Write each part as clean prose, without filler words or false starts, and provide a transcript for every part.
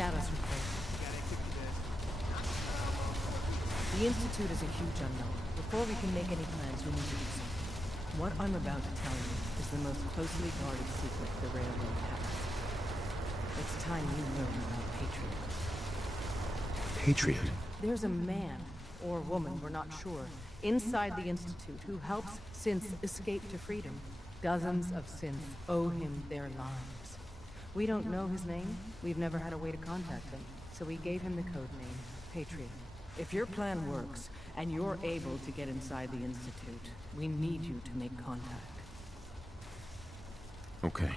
Status report. The Institute is a huge unknown. Before we can make any plans, we need to do something. What I'm about to tell you is the most closely guarded secret the Railroad has. It's time you learn about Patriot. Patriot? There's a man, or woman, we're not sure, inside the Institute who helps synths escape to freedom. Dozens of synths owe him their lives. We don't know his name. We've never had a way to contact him. So we gave him the code name, Patriot. If your plan works, and you're able to get inside the Institute, we need you to make contact. Okay.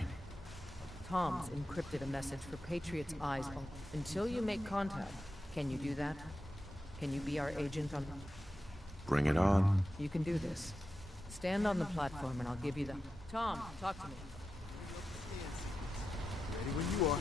Tom's encrypted a message for Patriot's eyes. Until you make contact, can you do that? Can you be our agent on... Bring it on. You can do this. Stand on the platform and I'll give you the... Tom, talk to me. Ready when you are.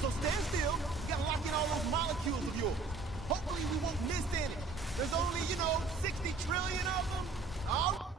So stand still. You gotta lock in all those molecules of yours. Hopefully we won't miss any. There's only, 60 trillion of them. Oh.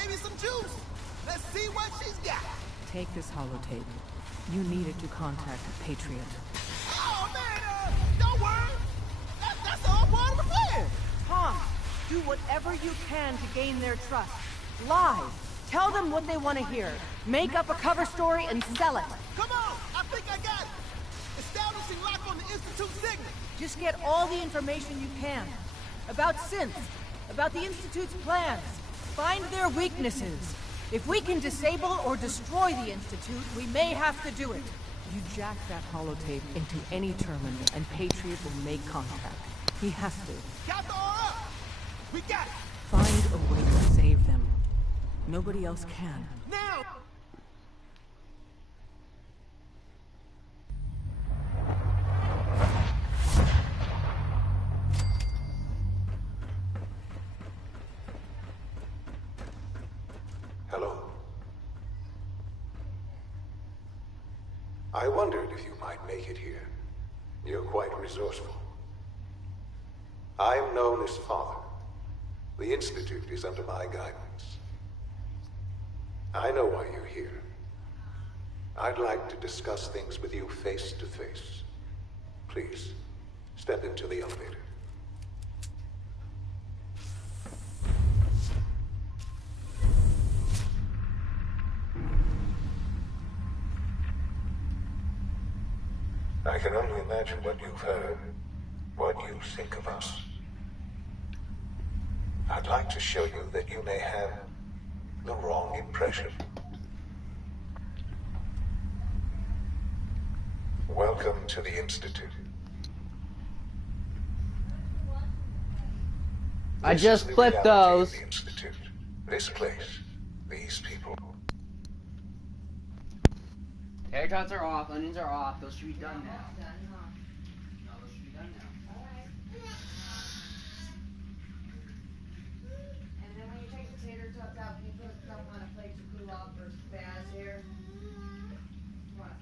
baby some juice. Let's see what she's got. Take this holotape. You need it to contact Patriot. Oh, man, don't worry. That's all part of the plan. Tom, do whatever you can to gain their trust. Lie. Tell them what they want to hear. Make up a cover story and sell it. Come on, I think I got it. Establishing lock on the Institute signal. Just get all the information you can. About synths, about the Institute's plans. Find their weaknesses. If we can disable or destroy the Institute, we may have to do it. You jack that holotape into any terminal and Patriot will make contact. He has to. Got the R up. We got it. Find a way to save them. Nobody else can. Now! Hello. I wondered if you might make it here. You're quite resourceful. I'm known as Father. The Institute is under my guidance. I know why you're here. I'd like to discuss things with you face to face. Please, step into the elevator. I can only imagine what you've heard, what you think of us. I'd like to show you that you may have the wrong impression. Welcome to the Institute. I just clipped those. The Institute. This place. These people. Haircuts are off, onions are off. Those should be done now. No, those should be done now. And then when you take the tater tots out, can you put stuff on a plate to cool off for spaz here? What?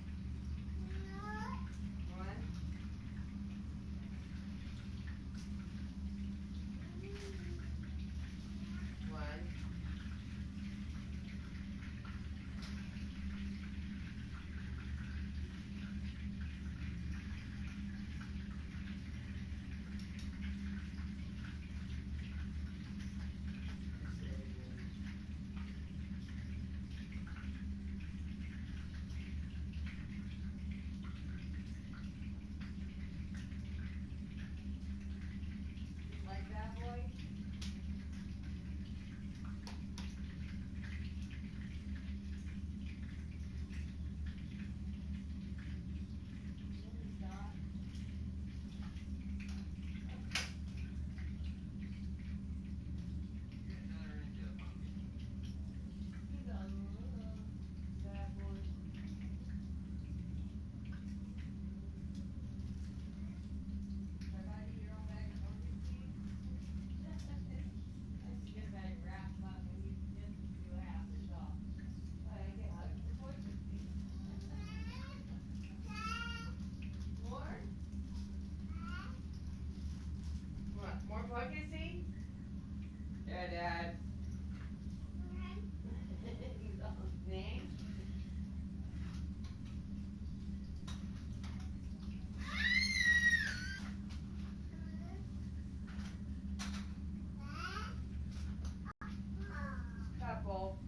What? What? Like that, boy? More pregnancy? Yeah, Dad. He's all name. Couple.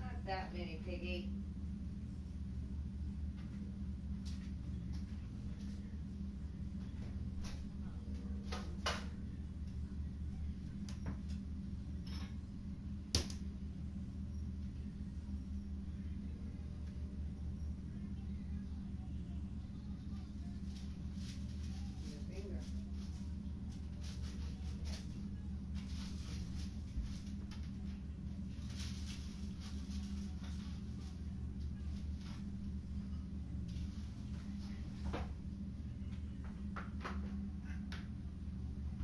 Not that many, piggy.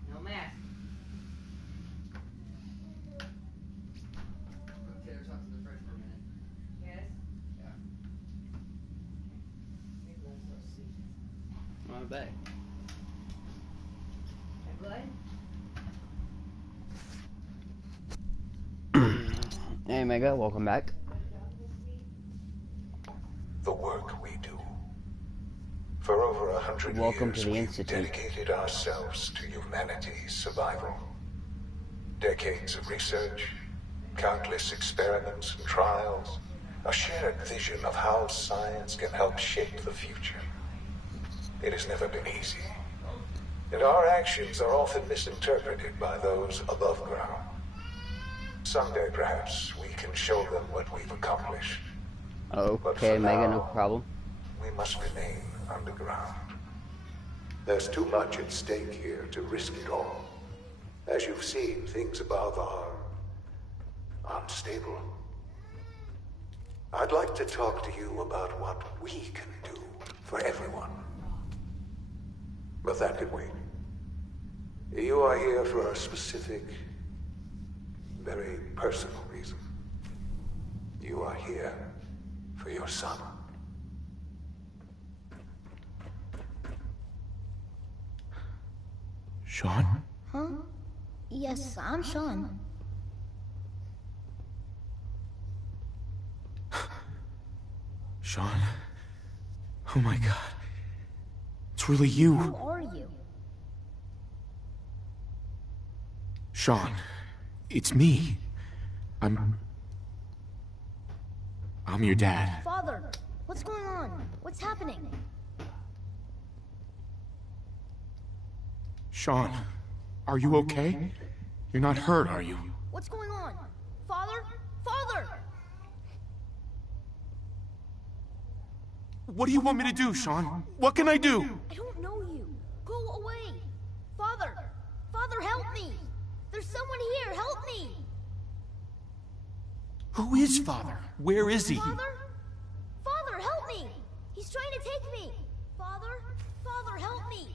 No mess. Put tater tots in the fridge for a minute. Yes? Yeah. Maybe let's go see. My bag. Good? Hey, Mega, welcome back. The work we do. For over 100 Welcome to years, the we've Institute. dedicated ourselves to humanity's survival. Decades of research, countless experiments and trials, a shared vision of how science can help shape the future. It has never been easy, and our actions are often misinterpreted by those above ground. Someday, perhaps, we can show them what we've accomplished. Okay, Mega, no problem. We must remain underground. There's too much at stake here to risk it all. As you've seen, things above are unstable. I'd like to talk to you about what we can do for everyone. But that can wait. You are here for a specific, very personal reason. You are here for your son. Sean? Huh? Yes, I'm Sean. Sean? Oh my god. It's really you. Who are you? Sean, it's me. I'm your dad. Father, what's going on? What's happening? Sean, are you okay? You're not hurt, are you? What's going on? Father? Father! What do you want me to do, Sean? What can I do? I don't know you. Go away. Father! Father, help me! There's someone here, help me! Who is Father? Where is he? Father? Father, help me! He's trying to take me! Father? Father, help me!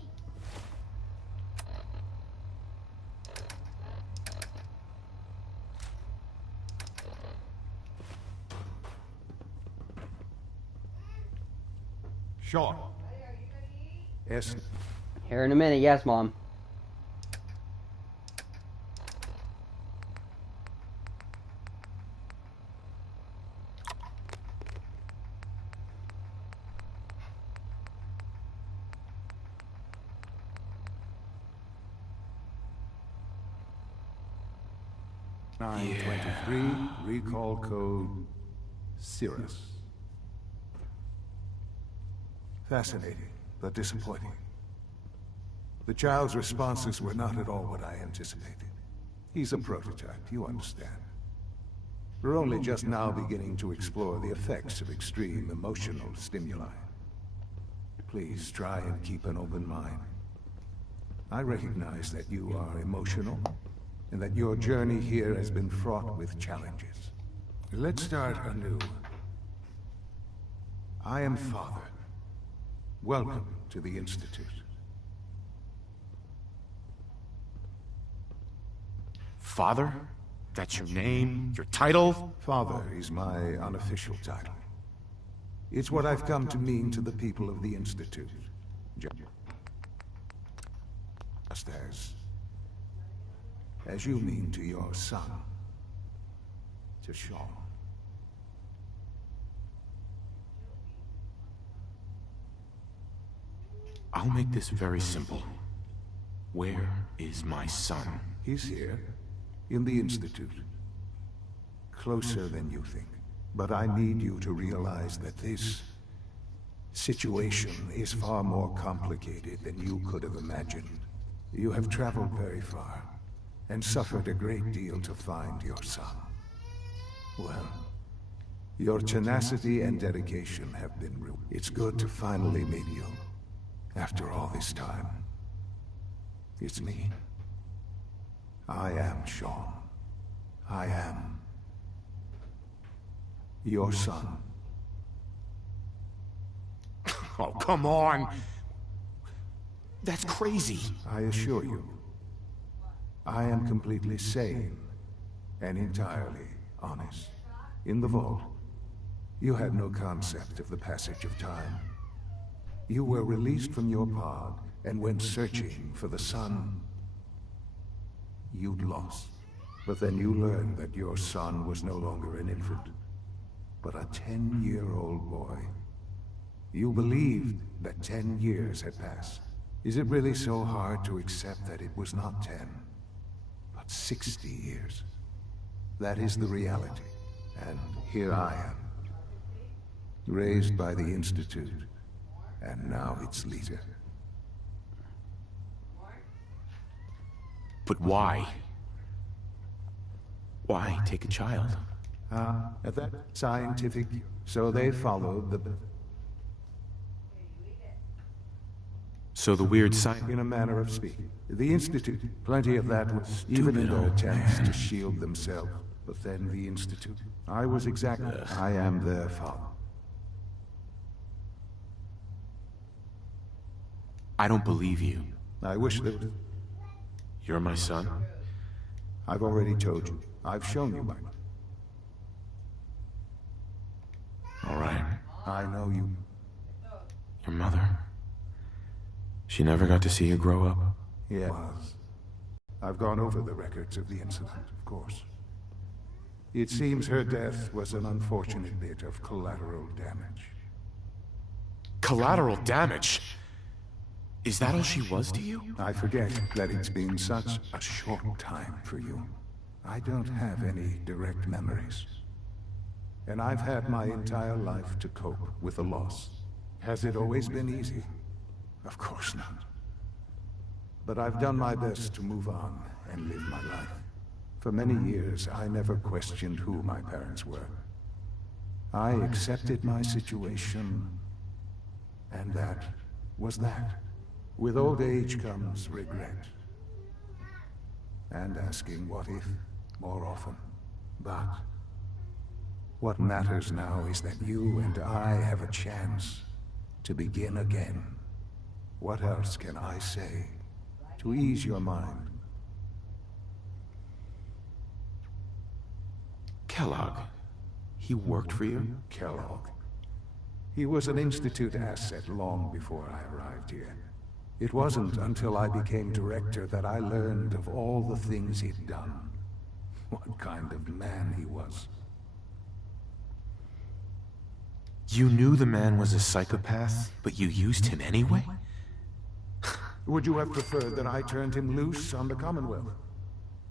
Sean. Yes. Here in a minute, yes, Mom. Recall code Cirrus. Fascinating, but disappointing. The child's responses were not at all what I anticipated. He's a prototype, you understand. We're only just now beginning to explore the effects of extreme emotional stimuli. Please try and keep an open mind. I recognize that you are emotional, and that your journey here has been fraught with challenges. Let's start anew. I am Father. Welcome to the Institute. Father? That's your name? Your title? Father is my unofficial title. It's what I've come to mean to the people of the Institute. Just as you mean to your son, to Sean. I'll make this very simple. Where is my son? He's here, in the Institute. Closer than you think. But I need you to realize that this situation is far more complicated than you could have imagined. You have traveled very far, and suffered a great deal to find your son. Well, your tenacity and dedication have been rewarded. It's good to finally meet you, after all this time. It's me. I am Sean. I am your son. Oh, come on! That's crazy. I assure you, I am completely sane and entirely honest. In the vault, you had no concept of the passage of time. You were released from your pod and went searching for the son you'd lost. But then you learned that your son was no longer an infant, but a 10-year-old boy. You believed that 10 years had passed. Is it really so hard to accept that it was not 10, but 60 years? That is the reality. And here I am, raised by the Institute, and now its leader. But why? Why take a child? At that scientific, so they followed the... So the weird science... In a manner of speaking. The Institute, plenty of that was even in their attempts to shield themselves. But then the Institute, I was exactly... I am their father. I don't believe you. I wish that... You're my son? I've already told you. I've shown you mine. All right. I know you. Your mother. She never got to see you grow up? Yes. I've gone over the records of the incident, of course. It seems her death was an unfortunate bit of collateral damage. Collateral damage? Is that all she was to you? I forget that it's been such a short time for you. I don't have any direct memories. And I've had my entire life to cope with the loss. Has it always been easy? Of course not. But I've done my best to move on and live my life. For many years, I never questioned who my parents were. I accepted my situation, and that was that. With old age comes regret. And asking what if more often. But what matters now is that you and I have a chance to begin again. What else can I say to ease your mind? Kellogg. He worked for you? Kellogg. He was an Institute asset long before I arrived here. It wasn't until I became director that I learned of all the things he'd done. What kind of man he was. You knew the man was a psychopath, but you used him anyway? Would you have preferred that I turned him loose on the Commonwealth?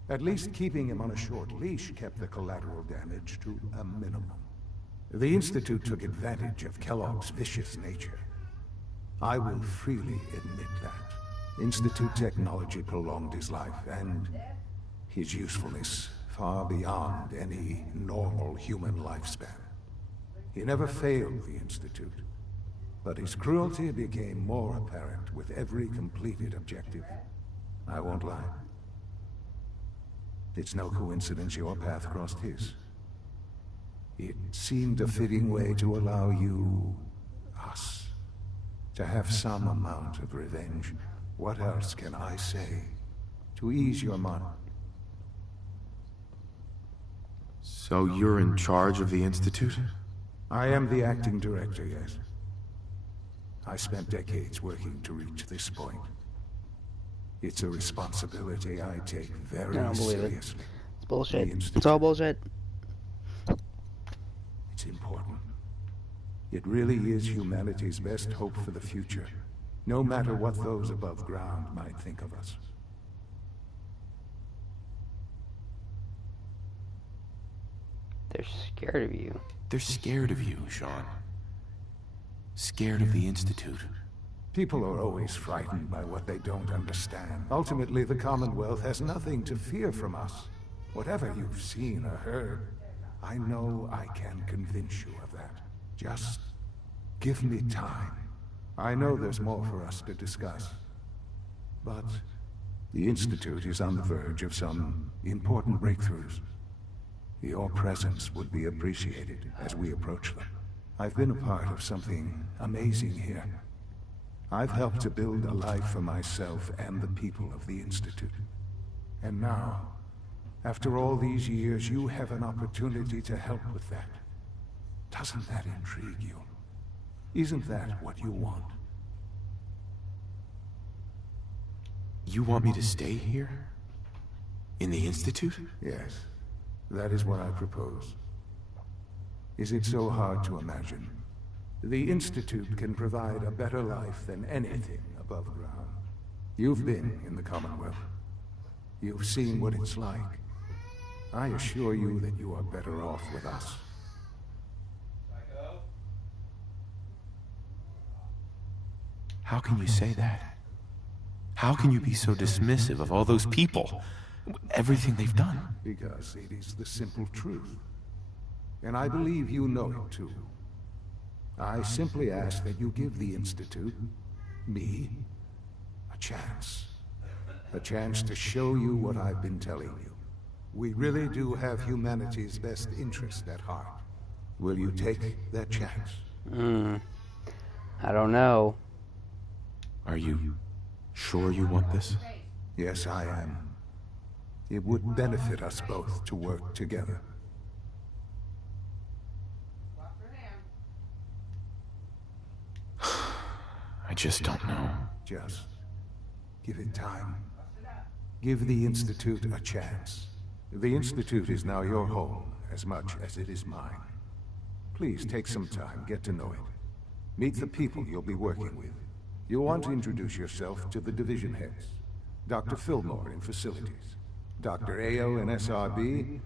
At least keeping him on a short leash kept the collateral damage to a minimum. The Institute took advantage of Kellogg's vicious nature. I will freely admit that. Institute technology prolonged his life, and his usefulness far beyond any normal human lifespan. He never failed the Institute, but his cruelty became more apparent with every completed objective. I won't lie. It's no coincidence your path crossed his. It seemed a fitting way to allow you, us, to have some amount of revenge. What else can I say to ease your mind? So you're in charge of the Institute? I am the acting director, yes. I spent decades working to reach this point. It's a responsibility I take very I don't believe it. seriously. It's bullshit. It's all bullshit. It's important. It really is humanity's best hope for the future, no matter what those above ground might think of us. They're scared of you. They're scared of you, Sean. Scared of the Institute. People are always frightened by what they don't understand. Ultimately, the Commonwealth has nothing to fear from us. Whatever you've seen or heard, I know I can convince you of that. Just give me time. I know there's more for us to discuss. But the Institute is on the verge of some important breakthroughs. Your presence would be appreciated as we approach them. I've been a part of something amazing here. I've helped to build a life for myself and the people of the Institute. And now, after all these years, you have an opportunity to help with that. Doesn't that intrigue you? Isn't that what you want? You want me to stay here? In the Institute? Yes, that is what I propose. Is it so hard to imagine? The Institute can provide a better life than anything above ground. You've been in the Commonwealth. You've seen what it's like. I assure you that you are better off with us. How can you say that? How can you be so dismissive of all those people? Everything they've done? Because it is the simple truth. And I believe you know it too. I simply ask that you give the Institute, me, a chance. A chance to show you what I've been telling you. We really do have humanity's best interest at heart. Will you take that chance? I don't know. Are you sure you want this? Yes, I am. It would benefit us both to work together. I just don't know. Just give it time. Give the Institute a chance. The Institute is now your home as much as it is mine. Please take some time, get to know it. Meet the people you'll be working with. You'll want to introduce yourself to the division heads. Dr. Fillmore in facilities, Dr. Ao in SRB,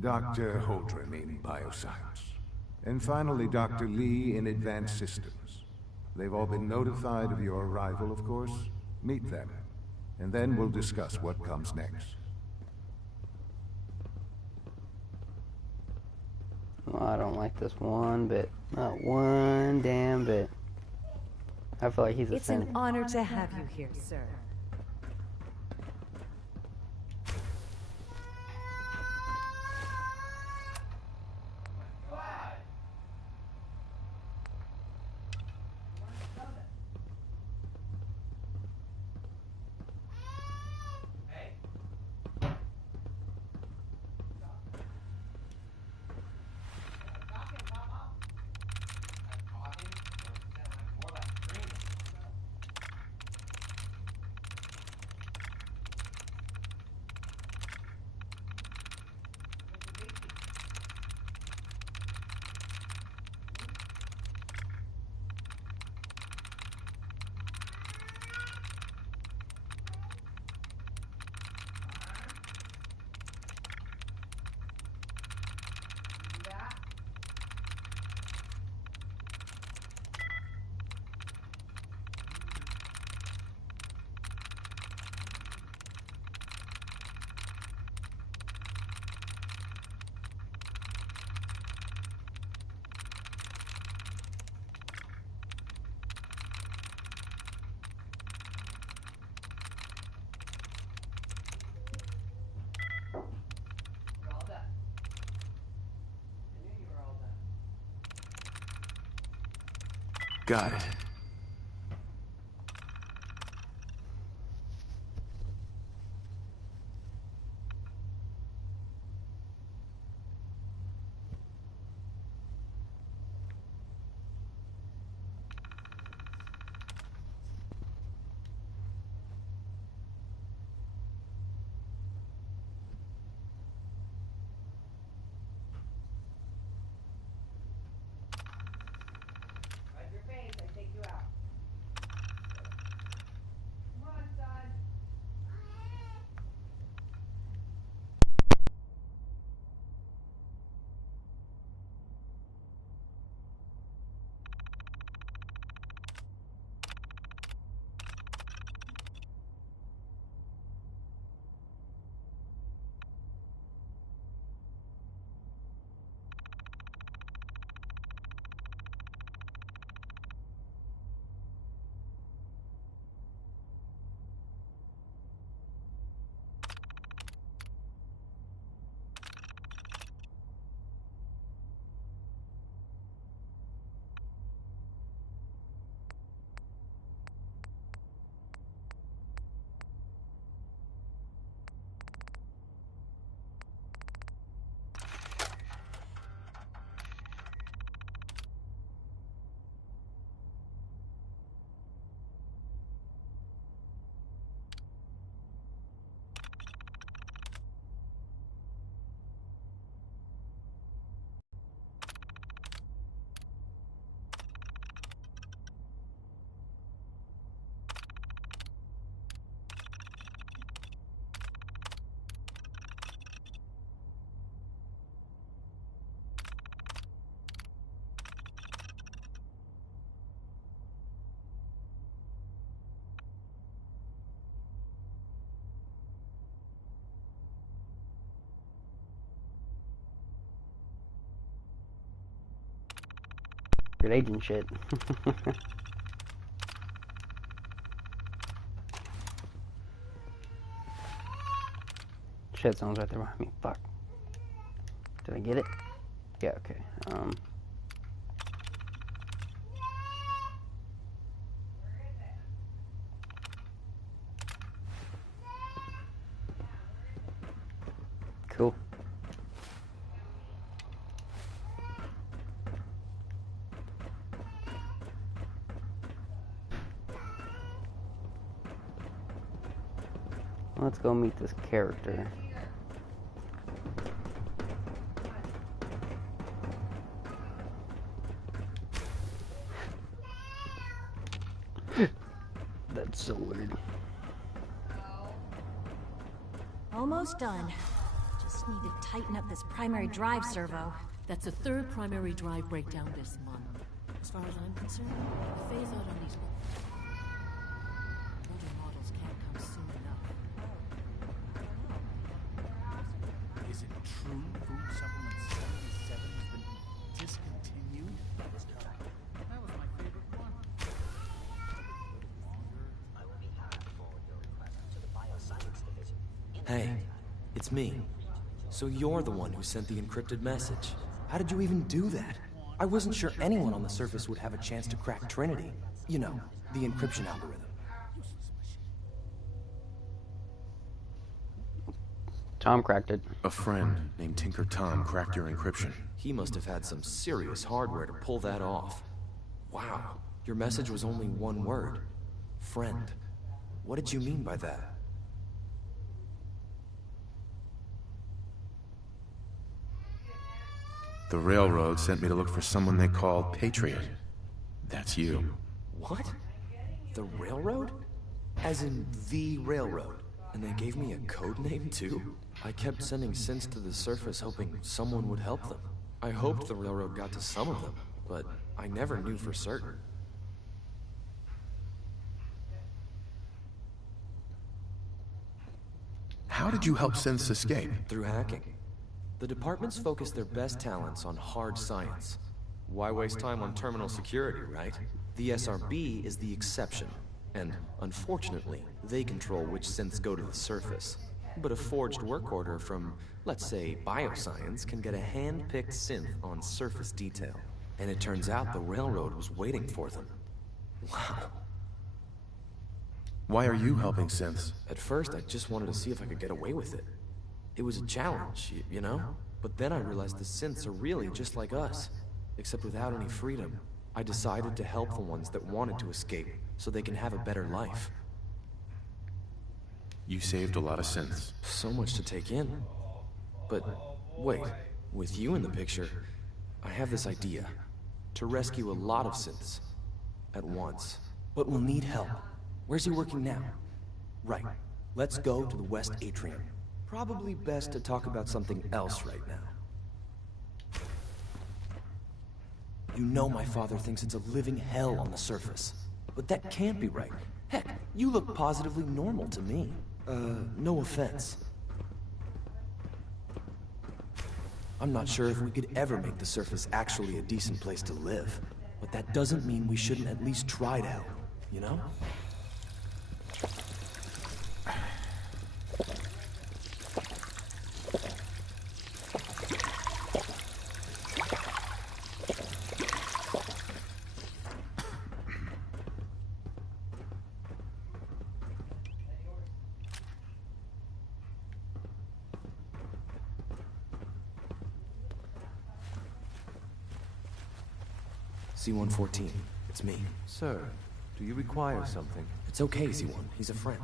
Dr. Holdren in bioscience, and finally Dr. Lee in advanced systems. They've all been notified of your arrival, of course. Meet them, and then we'll discuss what comes next. Well, I don't like this one bit. Not one damn bit. I feel like he's a It's an honor to have you here, sir. Got it. secret agent shit. Shit, someone's right there behind me. Fuck. Did I get it? Yeah, okay. Cool. Let's go meet this character. That's so weird. Almost done. Just need to tighten up this primary drive servo. That's the third primary drive breakdown this month. As far as I'm concerned, phase out on these older models can't come soon enough. Is it true food supplement 77 has been discontinued? That was my favorite one. Hey, it's me. So you're the one who sent the encrypted message. How did you even do that? I wasn't sure anyone on the surface would have a chance to crack Trinity. You know, the encryption algorithm. Tom cracked it. A friend named Tinker Tom cracked your encryption. He must have had some serious hardware to pull that off. Wow, your message was only one word. Friend. What did you mean by that? The railroad sent me to look for someone they called Patriot. That's you. What? The railroad? As in the railroad? And they gave me a code name too? I kept sending synths to the surface hoping someone would help them. I hoped the railroad got to some of them, but I never knew for certain. How did you help synths escape? Through hacking. The departments focus their best talents on hard science. Why waste time on terminal security, right? The SRB is the exception, and unfortunately, they control which synths go to the surface. But a forged work order from, let's say, bioscience can get a hand-picked synth on surface detail. And it turns out the railroad was waiting for them. Wow. Why are you helping synths? At first, I just wanted to see if I could get away with it. It was a challenge, you know? But then I realized the synths are really just like us, except without any freedom. I decided to help the ones that wanted to escape, so they can have a better life. You saved a lot of synths. So much to take in. But wait, with you in the picture, I have this idea. To rescue a lot of synths at once. But we'll need help. Where's he working now? Right. Let's go to the West Atrium. Probably best to talk about something else right now. You know my father thinks it's a living hell on the surface. But that can't be right. Heck, you look positively normal to me. No offense. I'm not sure if we could ever make the surface actually a decent place to live. But that doesn't mean we shouldn't at least try to help, you know? C-114, it's me. Sir, do you require something? It's okay, Z-1. He's a friend.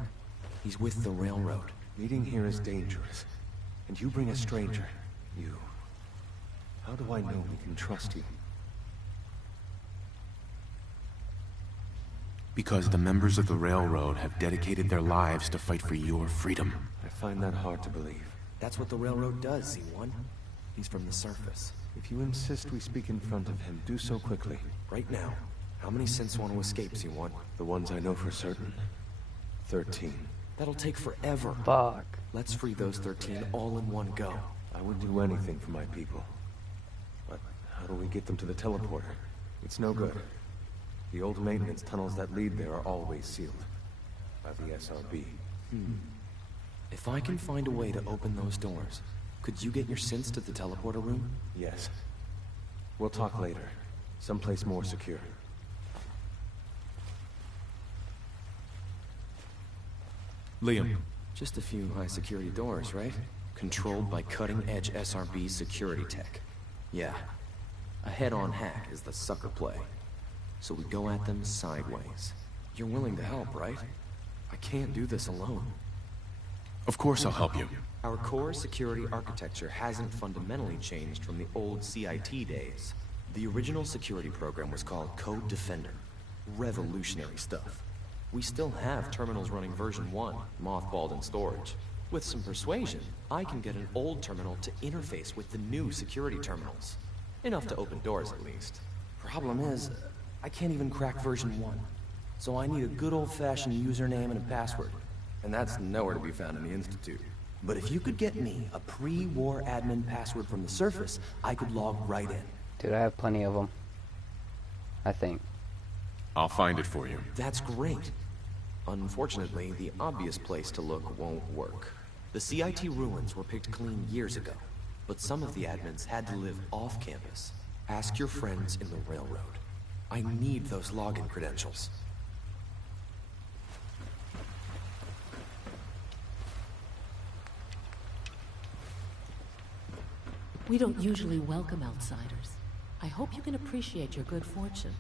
He's with the railroad. Meeting here is dangerous. And you bring a stranger. You. How do I know we can trust you? Because the members of the railroad have dedicated their lives to fight for your freedom. I find that hard to believe. That's what the railroad does, Z-1. He's from the surface. If you insist we speak in front of him, do so quickly. Right now. How many synths want to escape, Z-1? The ones I know for certain. 13. That'll take forever. Fuck. Let's free those 13 all in one go. I would do anything for my people. But how do we get them to the teleporter? It's no good. The old maintenance tunnels that lead there are always sealed. By the SRB. If I can find a way to open those doors, could you get your synths to the teleporter room? Yes. We'll talk later. Someplace more secure. Liam. Just a few high-security doors, right? Controlled by cutting-edge SRB security tech. Yeah. A head-on hack is the sucker play. So we go at them sideways. You're willing to help, right? I can't do this alone. Of course I'll help you. Our core security architecture hasn't fundamentally changed from the old CIT days. The original security program was called Code Defender. Revolutionary stuff. We still have terminals running version 1, mothballed in storage. With some persuasion, I can get an old terminal to interface with the new security terminals. Enough to open doors, at least. Problem is, I can't even crack version 1. So I need a good old-fashioned username and a password. And that's nowhere to be found in the Institute. But if you could get me a pre-war admin password from the surface, I could log right in. Dude, I have plenty of them. I think. I'll find it for you. That's great. Unfortunately, the obvious place to look won't work. The CIT ruins were picked clean years ago, but some of the admins had to live off campus. Ask your friends in the railroad. I need those login credentials. We don't usually welcome outsiders. I hope you can appreciate your good fortune.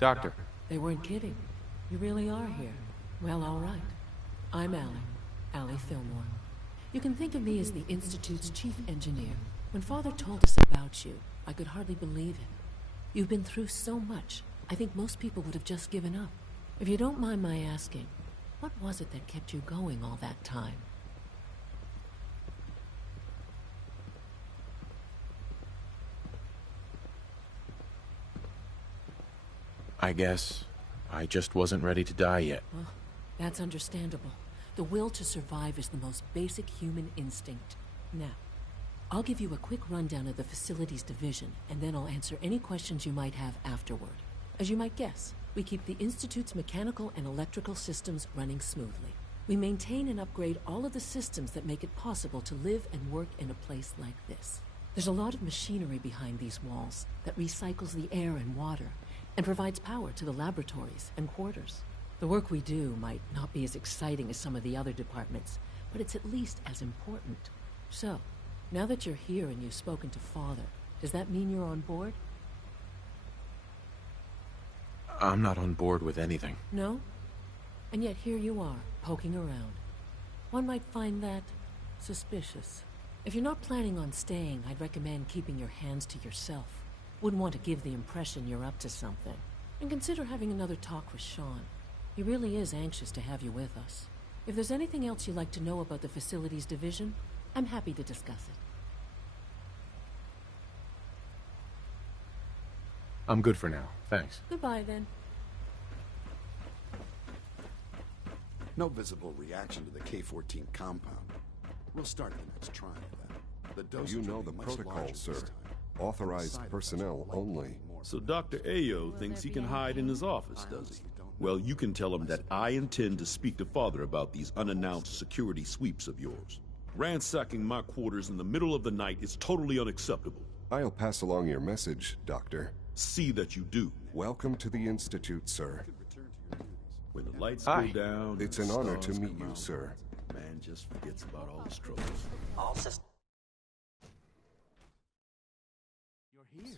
Doctor. They weren't kidding. You really are here. Well, all right. I'm Allie Fillmore. You can think of me as the Institute's chief engineer. When Father told us about you, I could hardly believe it. You've been through so much, I think most people would have just given up. If you don't mind my asking, what was it that kept you going all that time? I guess I just wasn't ready to die yet. Well, that's understandable. The will to survive is the most basic human instinct. Now, I'll give you a quick rundown of the facilities division, and then I'll answer any questions you might have afterward. As you might guess, we keep the Institute's mechanical and electrical systems running smoothly. We maintain and upgrade all of the systems that make it possible to live and work in a place like this. There's a lot of machinery behind these walls that recycles the air and water, and provides power to the laboratories and quarters. The work we do might not be as exciting as some of the other departments, but it's at least as important. So, now that you're here and you've spoken to Father, does that mean you're on board? I'm not on board with anything. No? And yet here you are, poking around. One might find that suspicious. If you're not planning on staying, I'd recommend keeping your hands to yourself. Wouldn't want to give the impression you're up to something. And consider having another talk with Sean. He really is anxious to have you with us. If there's anything else you'd like to know about the facilities division, I'm happy to discuss it. I'm good for now, thanks. Goodbye, then. No visible reaction to the K-14 compound. We'll start the next trial then. The dosage You know will be the much protocol, larger sir. this time. Authorized personnel only. So Dr. Ayo thinks he can hide in his office, does he? Well, you can tell him that I intend to speak to Father about these unannounced security sweeps of yours. Ransacking my quarters in the middle of the night is totally unacceptable. I'll pass along your message, Doctor. See that you do. Welcome to the Institute, sir. When the lights Hi. go down, It's and an the honor to stars meet come you, out, sir. Man just forgets about all his troubles. All systems.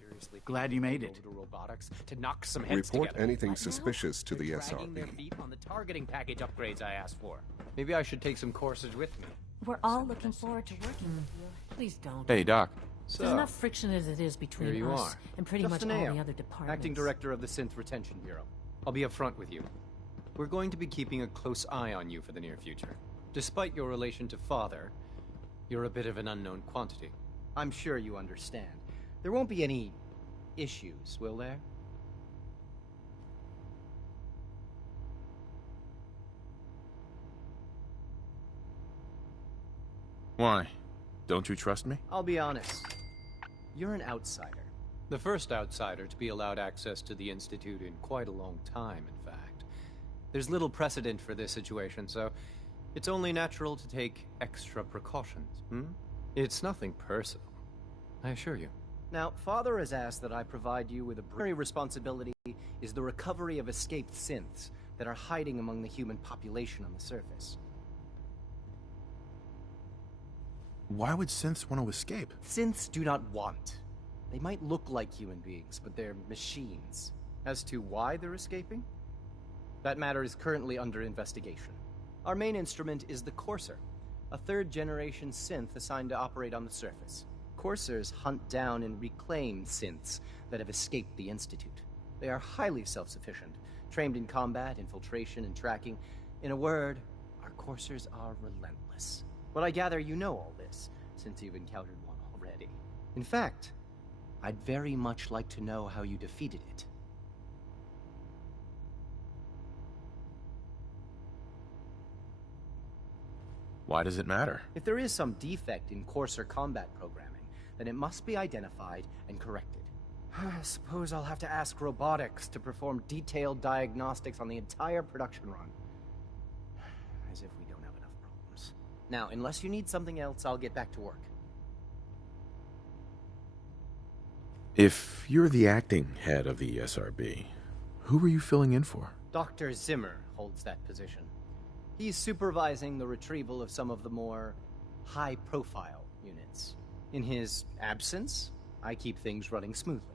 Seriously, glad you made it. Robotics to knock some heads Report together. anything Right now, suspicious to the they're dragging their SRB. feet on the targeting package upgrades I asked for. Maybe I should take some courses with me. We're all looking forward to working with you. Please don't. Hey, Doc. There's enough friction as it is between Here you us are. and pretty Justin much all Ayo, the other departments. Acting Director of the Synth Retention Bureau. I'll be upfront with you. We're going to be keeping a close eye on you for the near future. Despite your relation to Father, you're a bit of an unknown quantity. I'm sure you understand. There won't be any issues, will there? Why? Don't you trust me? I'll be honest. You're an outsider. The first outsider to be allowed access to the Institute in quite a long time, in fact. There's little precedent for this situation, so it's only natural to take extra precautions, It's nothing personal, I assure you. Now, Father has asked that I provide you with a primary responsibility is the recovery of escaped synths that are hiding among the human population on the surface. Why would synths want to escape? Synths do not want. They might look like human beings, but they're machines. As to why they're escaping? That matter is currently under investigation. Our main instrument is the Courser, a third-generation synth assigned to operate on the surface. Coursers hunt down and reclaim synths that have escaped the Institute. They are highly self-sufficient, trained in combat, infiltration, and tracking. In a word, our Coursers are relentless. But I gather you know all this, since you've encountered one already. In fact, I'd very much like to know how you defeated it. Why does it matter? If there is some defect in Courser combat programming, then it must be identified and corrected. I suppose I'll have to ask robotics to perform detailed diagnostics on the entire production run. As if we don't have enough problems. Now, unless you need something else, I'll get back to work. If you're the acting head of the ESRB, who were you filling in for? Dr. Zimmer holds that position. He's supervising the retrieval of some of the more high-profile units. In his absence, I keep things running smoothly.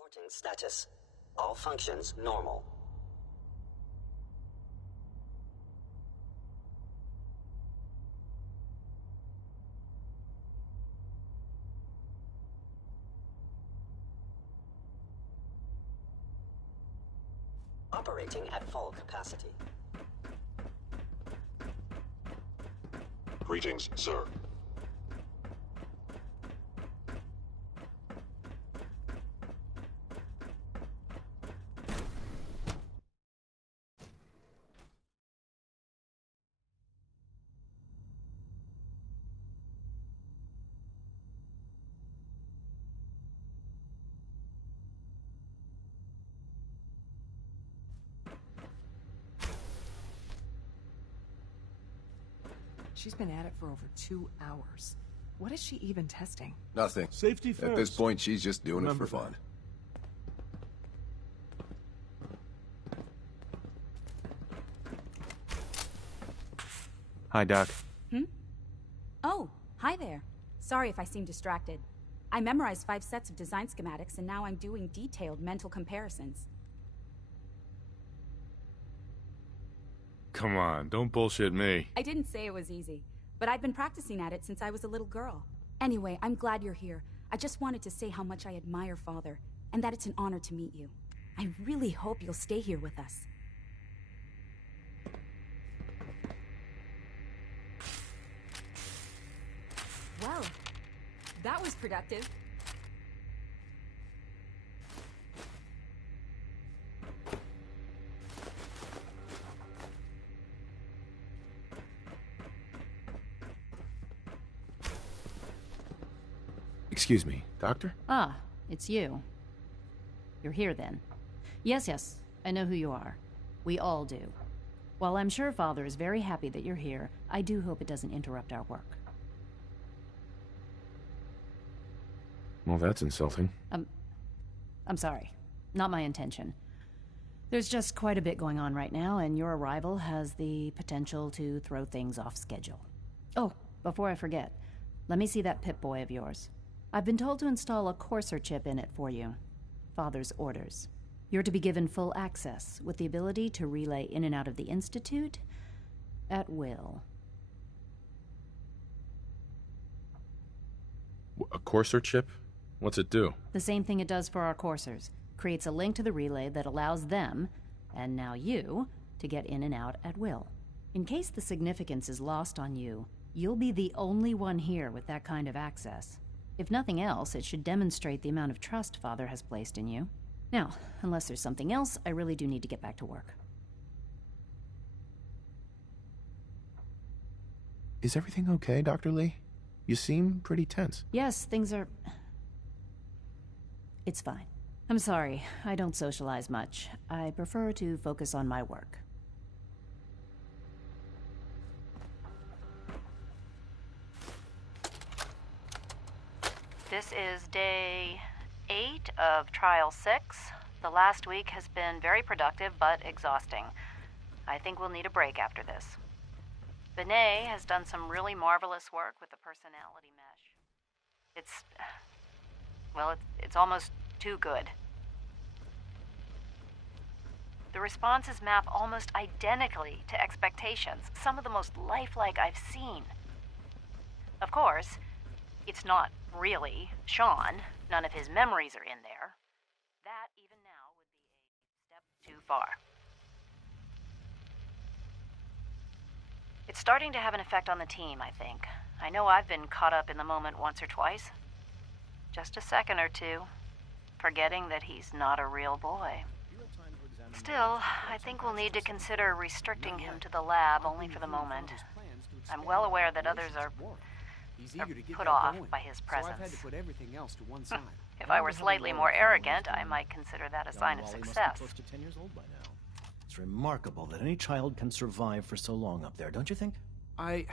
Reporting status. All functions normal. Operating at full capacity. Greetings, sir. She's been at it for over 2 hours. What is she even testing? Nothing. Safety first. At this point, she's just doing it for fun. Hi, Doc. Oh, hi there. Sorry if I seem distracted. I memorized 5 sets of design schematics, and now I'm doing detailed mental comparisons. Come on, don't bullshit me. I didn't say it was easy, but I've been practicing at it since I was a little girl. Anyway, I'm glad you're here. I just wanted to say how much I admire Father, and that it's an honor to meet you. I really hope you'll stay here with us. Well, that was productive. Excuse me, Doctor? Ah, it's you. You're here then. Yes, I know who you are. We all do. While I'm sure Father is very happy that you're here, I do hope it doesn't interrupt our work. Well, that's insulting. I'm sorry. Not my intention. There's just quite a bit going on right now, and your arrival has the potential to throw things off schedule. Oh, before I forget, let me see that Pip-Boy of yours. I've been told to install a Courser chip in it for you. Father's orders. You're to be given full access, with the ability to relay in and out of the Institute at will. A Courser chip? What's it do? The same thing it does for our coursers. Creates a link to the relay that allows them, and now you, to get in and out at will. In case the significance is lost on you, you'll be the only one here with that kind of access. If nothing else, it should demonstrate the amount of trust Father has placed in you. Now, unless there's something else, I really do need to get back to work. Is everything okay, Dr. Lee? You seem pretty tense. Yes, things are... It's fine. I'm sorry, I don't socialize much. I prefer to focus on my work. This is day 8 of Trial 6. The last week has been very productive, but exhausting. I think we'll need a break after this. Benet has done some really marvelous work with the personality mesh. It's almost too good. The responses map almost identically to expectations, some of the most lifelike I've seen. Of course, it's not really Sean. None of his memories are in there. That, even now, would be a step too far. It's starting to have an effect on the team, I think. I know I've been caught up in the moment once or twice. Just a second or two, forgetting that he's not a real boy. Still, I think we'll need to consider restricting him to the lab only for the moment. I'm well aware that others are put off by his presence. If I were slightly more arrogant, I might consider that a sign of success. Close to 10 years old by now. It's remarkable that any child can survive for so long up there, don't you think? I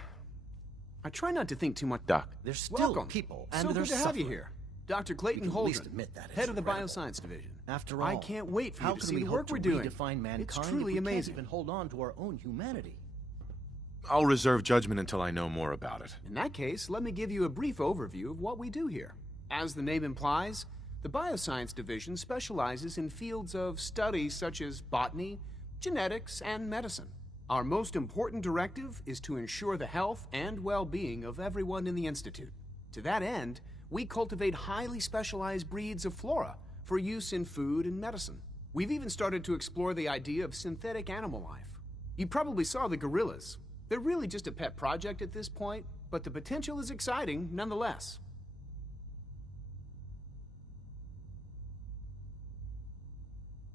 try not to think too much. Doc. There's still Welcome. people, So and good they're to have you suffering. here. Dr. Clayton You can at least Holdren, admit that. It's head of the incredible. Bioscience Division. After all, I can't wait for how you to can see we the hope work to we're doing. redefine mankind It's if truly we amazing. can't even hold on to our own humanity? I'll reserve judgment until I know more about it. In that case, let me give you a brief overview of what we do here. As the name implies, the Bioscience Division specializes in fields of study such as botany, genetics, and medicine. Our most important directive is to ensure the health and well-being of everyone in the Institute. To that end, we cultivate highly specialized breeds of flora for use in food and medicine. We've even started to explore the idea of synthetic animal life. You probably saw the gorillas. They're really just a pet project at this point, but the potential is exciting nonetheless.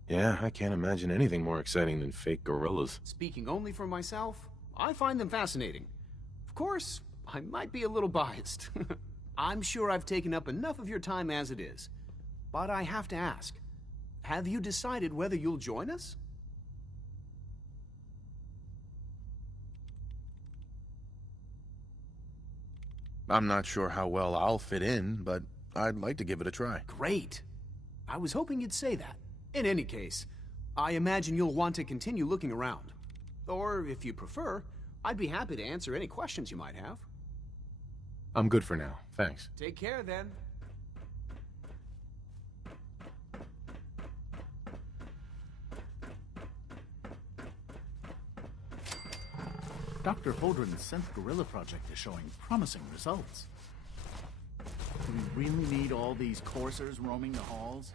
Yeah, I can't imagine anything more exciting than fake gorillas. Speaking only for myself, I find them fascinating. Of course, I might be a little biased. I'm sure I've taken up enough of your time as it is. But I have to ask, have you decided whether you'll join us? I'm not sure how well I'll fit in, but I'd like to give it a try. Great. I was hoping you'd say that. In any case, I imagine you'll want to continue looking around. Or, if you prefer, I'd be happy to answer any questions you might have. I'm good for now, thanks. Take care, then. Dr. Holdren's synth gorilla project is showing promising results. Do we really need all these coursers roaming the halls?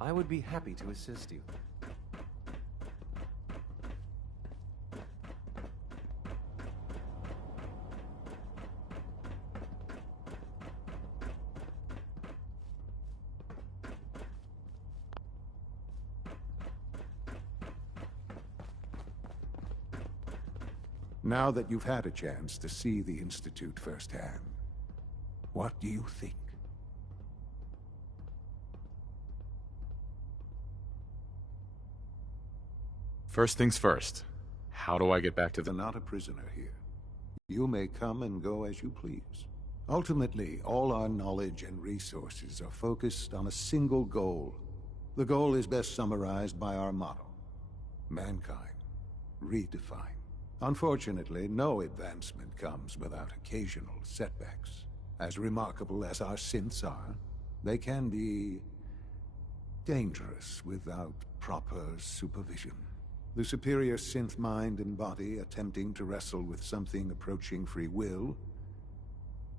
I would be happy to assist you. Now that you've had a chance to see the Institute firsthand, what do you think? First things first. How do I get back to the... You're not a prisoner here. You may come and go as you please. Ultimately, all our knowledge and resources are focused on a single goal. The goal is best summarized by our motto: mankind, redefine. Unfortunately, no advancement comes without occasional setbacks. As remarkable as our synths are, they can be dangerous without proper supervision. The superior synth mind and body attempting to wrestle with something approaching free will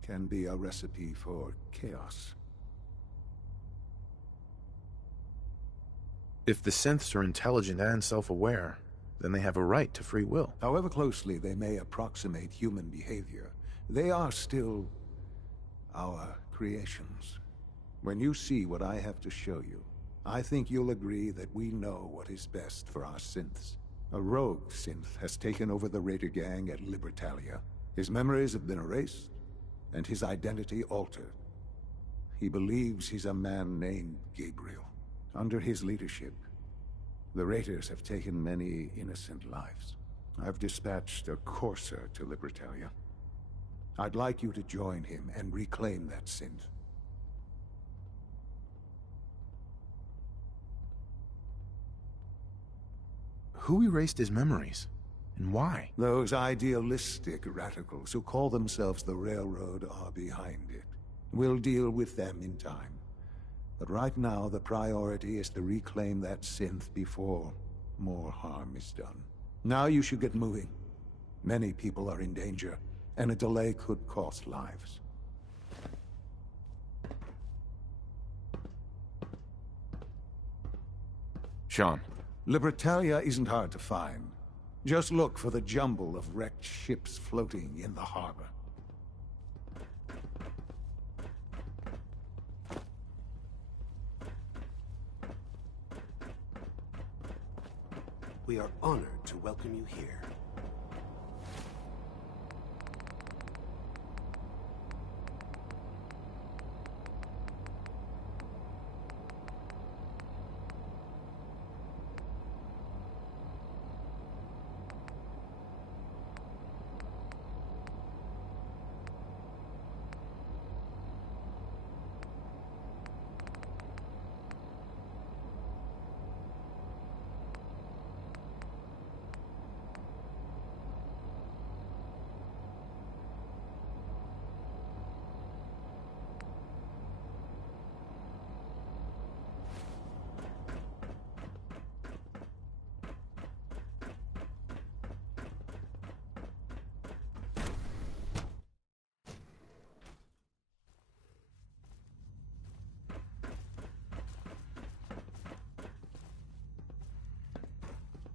can be a recipe for chaos. If the synths are intelligent and self-aware, then they have a right to free will. However closely they may approximate human behavior, they are still our creations. When you see what I have to show you, I think you'll agree that we know what is best for our synths. A rogue synth has taken over the Raider gang at Libertalia. His memories have been erased, and his identity altered. He believes he's a man named Gabriel. Under his leadership, the Raiders have taken many innocent lives. I've dispatched a courser to Libertalia. I'd like you to join him and reclaim that synth. Who erased his memories? And why? Those idealistic radicals who call themselves the Railroad are behind it. We'll deal with them in time. But right now, the priority is to reclaim that synth before more harm is done. Now you should get moving. Many people are in danger, and a delay could cost lives. Sean. Libertalia isn't hard to find. Just look for the jumble of wrecked ships floating in the harbor. We are honored to welcome you here.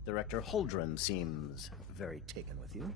Director Holdren seems very taken with you.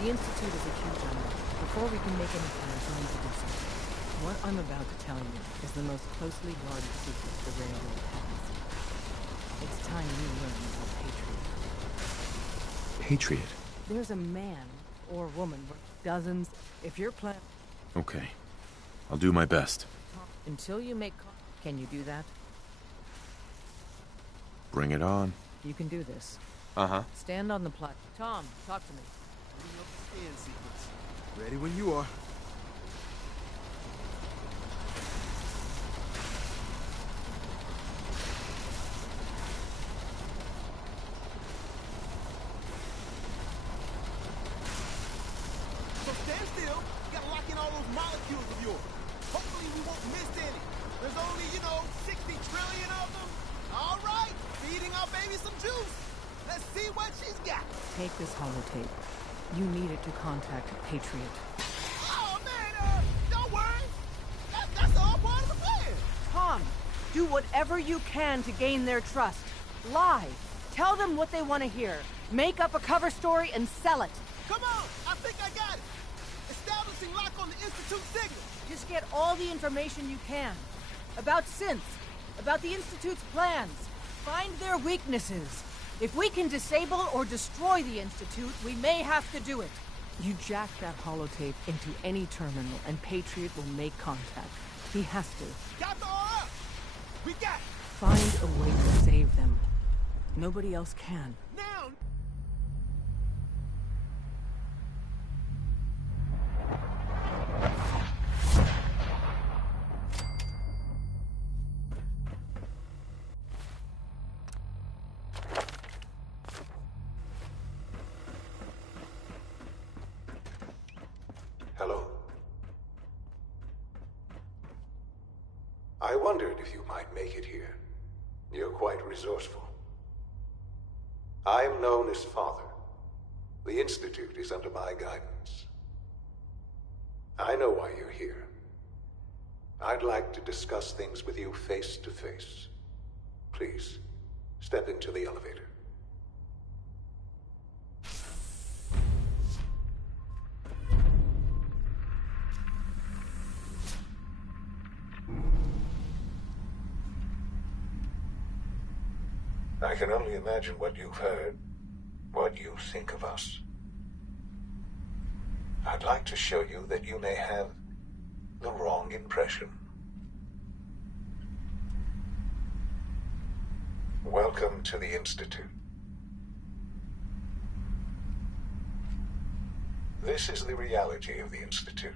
The Institute is a huge unknown. Before we can make any plans, we need to do something. What I'm about to tell you is the most closely guarded secret the Railroad has. It's time you learn about Patriot. Patriot? There's a man or woman, dozens. If you're Okay. I'll do my best. until you make... Can you do that? Bring it on. You can do this. Uh-huh. Stand on the platform. Tom, talk to me. Ready when you are. So stand still. You gotta lock in all those molecules of yours. Hopefully we won't miss any. There's only, 60 trillion of them. All right, feeding our baby some juice. Let's see what she's got. Take this holotape. You need it to contact Patriot. Oh, man, don't worry. That's all part of the plan. Tom, do whatever you can to gain their trust. Lie. Tell them what they want to hear. Make up a cover story and sell it. Come on, I think I got it. Establishing lock on the Institute signal. Just get all the information you can. About synths. About the Institute's plans. Find their weaknesses. If we can disable or destroy the Institute, we may have to do it. You jack that holotape into any terminal, and Patriot will make contact. He has to. Got the R up. We got it. Find a way to save them. Nobody else can. Now. Hello. I wondered if you might make it here. You're quite resourceful. I am known as Father. The Institute is under my guidance. I know why you're here. I'd like to discuss things with you face to face. Please, step into the elevator. I can only imagine what you've heard, what you think of us. I'd like to show you that you may have the wrong impression. Welcome to the Institute. This is the reality of the Institute.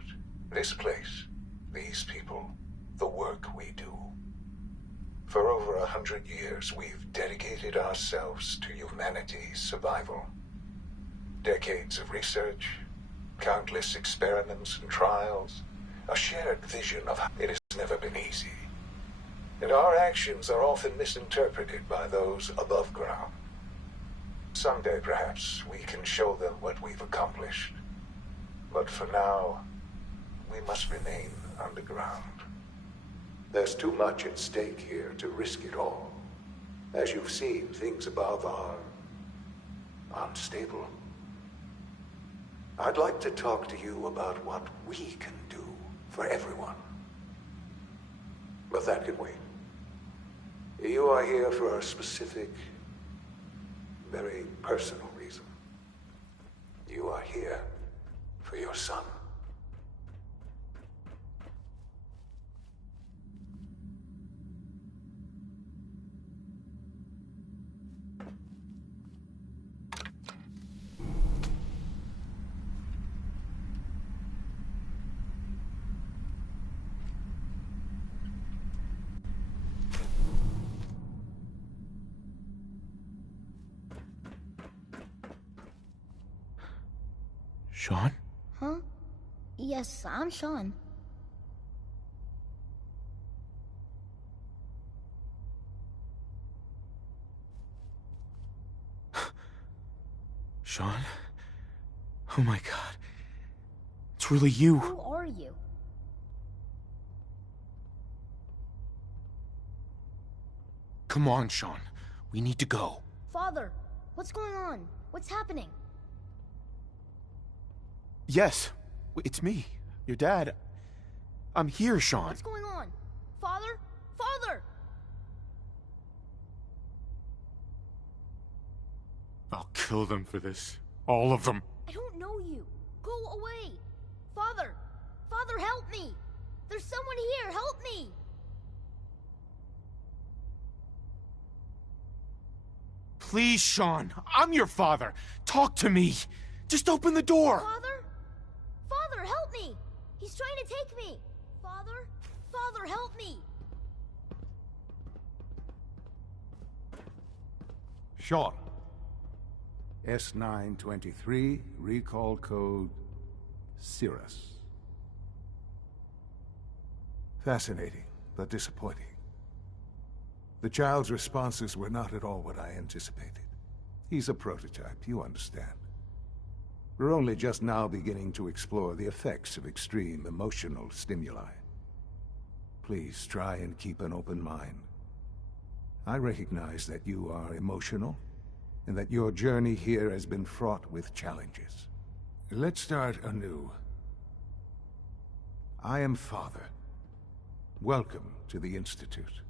This place, these people, the work we do. For over 100 years, we've dedicated ourselves to humanity's survival. Decades of research, countless experiments and trials, a shared vision of how it has never been easy. And our actions are often misinterpreted by those above ground. Someday, perhaps, we can show them what we've accomplished. But for now, we must remain underground. There's too much at stake here to risk it all. As you've seen, things above are unstable. I'd like to talk to you about what we can do for everyone. But that can wait. You are here for a specific, very personal reason. You are here for your son. Sean? Huh? Yes, I'm Sean. Sean? Oh my god. It's really you. Who are you? Come on, Sean. We need to go. Father, what's going on? What's happening? Yes, it's me, your dad. I'm here, Sean. What's going on? Father? Father! I'll kill them for this. All of them. I don't know you. Go away. Father! Father, help me! There's someone here, help me! Please, Sean. I'm your father. Talk to me. Just open the door. Father? Father, help me! He's trying to take me! Father? Father, help me! Sean. S923, recall code Cirrus. Fascinating, but disappointing. The child's responses were not at all what I anticipated. He's a prototype, you understand. We're only just now beginning to explore the effects of extreme emotional stimuli. Please try and keep an open mind. I recognize that you are emotional, and that your journey here has been fraught with challenges. Let's start anew. I am Father. Welcome to the Institute.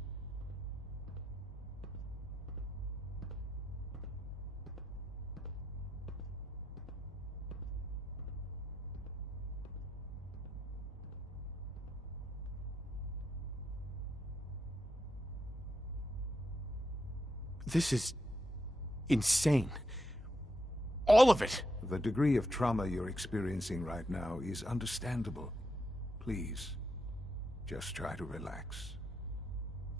This is insane. All of it. The degree of trauma you're experiencing right now is understandable. Please, just try to relax.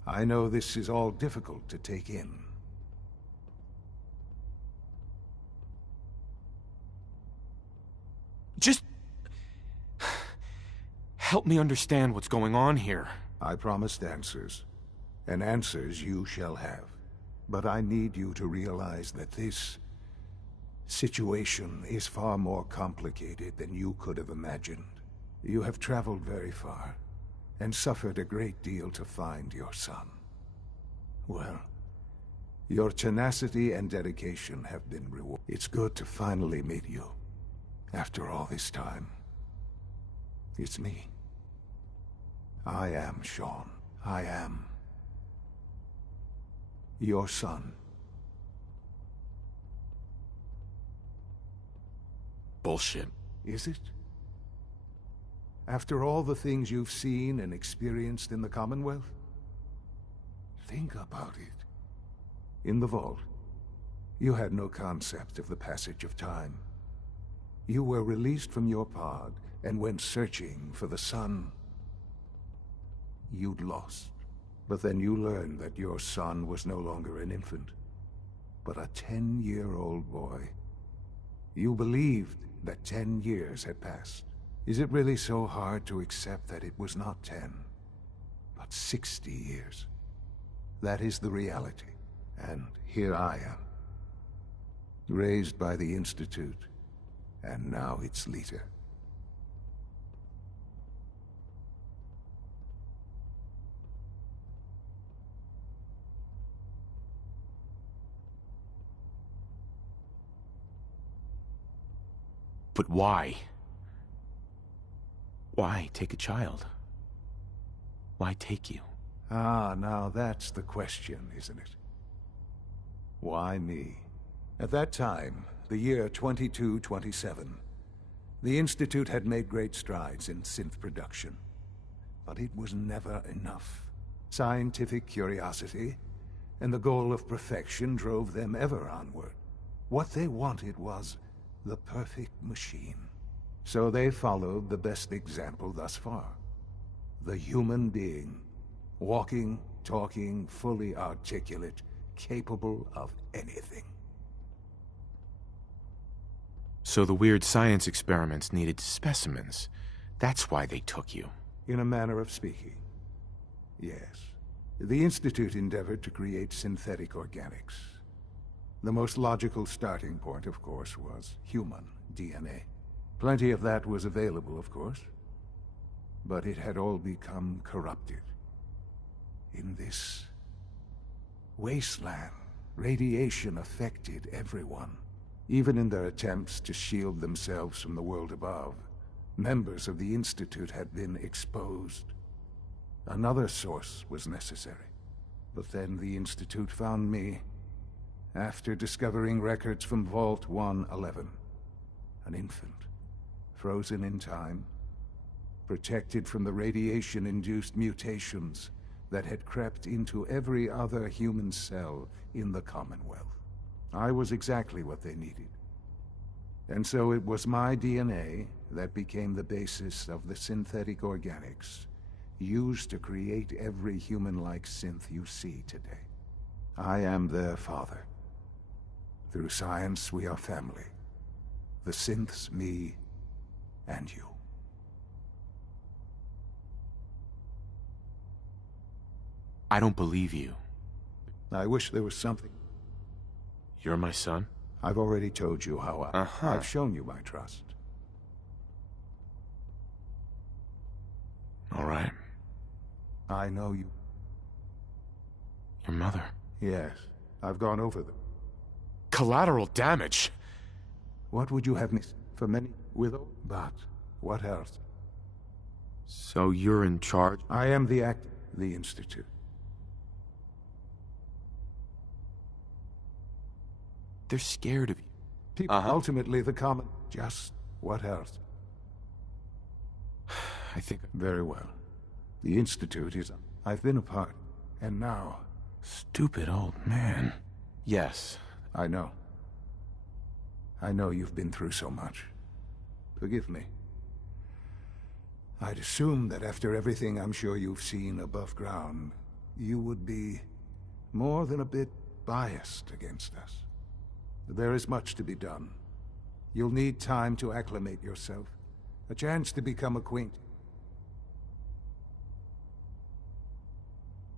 I know this is all difficult to take in. Just help me understand what's going on here. I promised answers, and answers you shall have. But I need you to realize that this situation is far more complicated than you could have imagined. You have traveled very far, and suffered a great deal to find your son. Well, your tenacity and dedication have been rewarded. It's good to finally meet you, after all this time. It's me. I am Sean. I am your son. Bullshit. Is it? After all the things you've seen and experienced in the Commonwealth? Think about it. In the vault, you had no concept of the passage of time. You were released from your pod and went searching for the son you'd lost. But then you learned that your son was no longer an infant, but a 10-year-old boy. You believed that 10 years had passed. Is it really so hard to accept that it was not 10, but 60 years? That is the reality. And here I am, raised by the Institute, and now its leader. But why? Why take a child? Why take you? Ah, now that's the question, isn't it? Why me? At that time, the year 2227, the Institute had made great strides in synth production. But it was never enough. Scientific curiosity and the goal of perfection drove them ever onward. What they wanted was the perfect machine. So they followed the best example thus far. The human being. Walking, talking, fully articulate, capable of anything. So the weird science experiments needed specimens. That's why they took you. In a manner of speaking. Yes. The Institute endeavored to create synthetic organics. The most logical starting point, of course, was human DNA. Plenty of that was available, of course. But it had all become corrupted. In this wasteland, radiation affected everyone. Even in their attempts to shield themselves from the world above, members of the Institute had been exposed. Another source was necessary. But then the Institute found me, after discovering records from Vault 111. An infant, frozen in time, protected from the radiation-induced mutations that had crept into every other human cell in the Commonwealth. I was exactly what they needed. And so it was my DNA that became the basis of the synthetic organics used to create every human-like synth you see today. I am their father. Through science, we are family. The synths, me, and you. I don't believe you. I wish there was something. You're my son? I've already told you how I've shown you my trust. All right. I know you. Your mother? Yes, I've gone over them. Collateral damage? What would you have me for many widow? But what else? So you're in charge? I am the Institute. They're scared of you. People, ultimately the common. Just what else? I think... Very well. The Institute is... I've been a part. And now... Stupid old man. Yes. I know. I know you've been through so much. Forgive me. I'd assumed that after everything I'm sure you've seen above ground, you would be more than a bit biased against us. There is much to be done. You'll need time to acclimate yourself. A chance to become acquainted.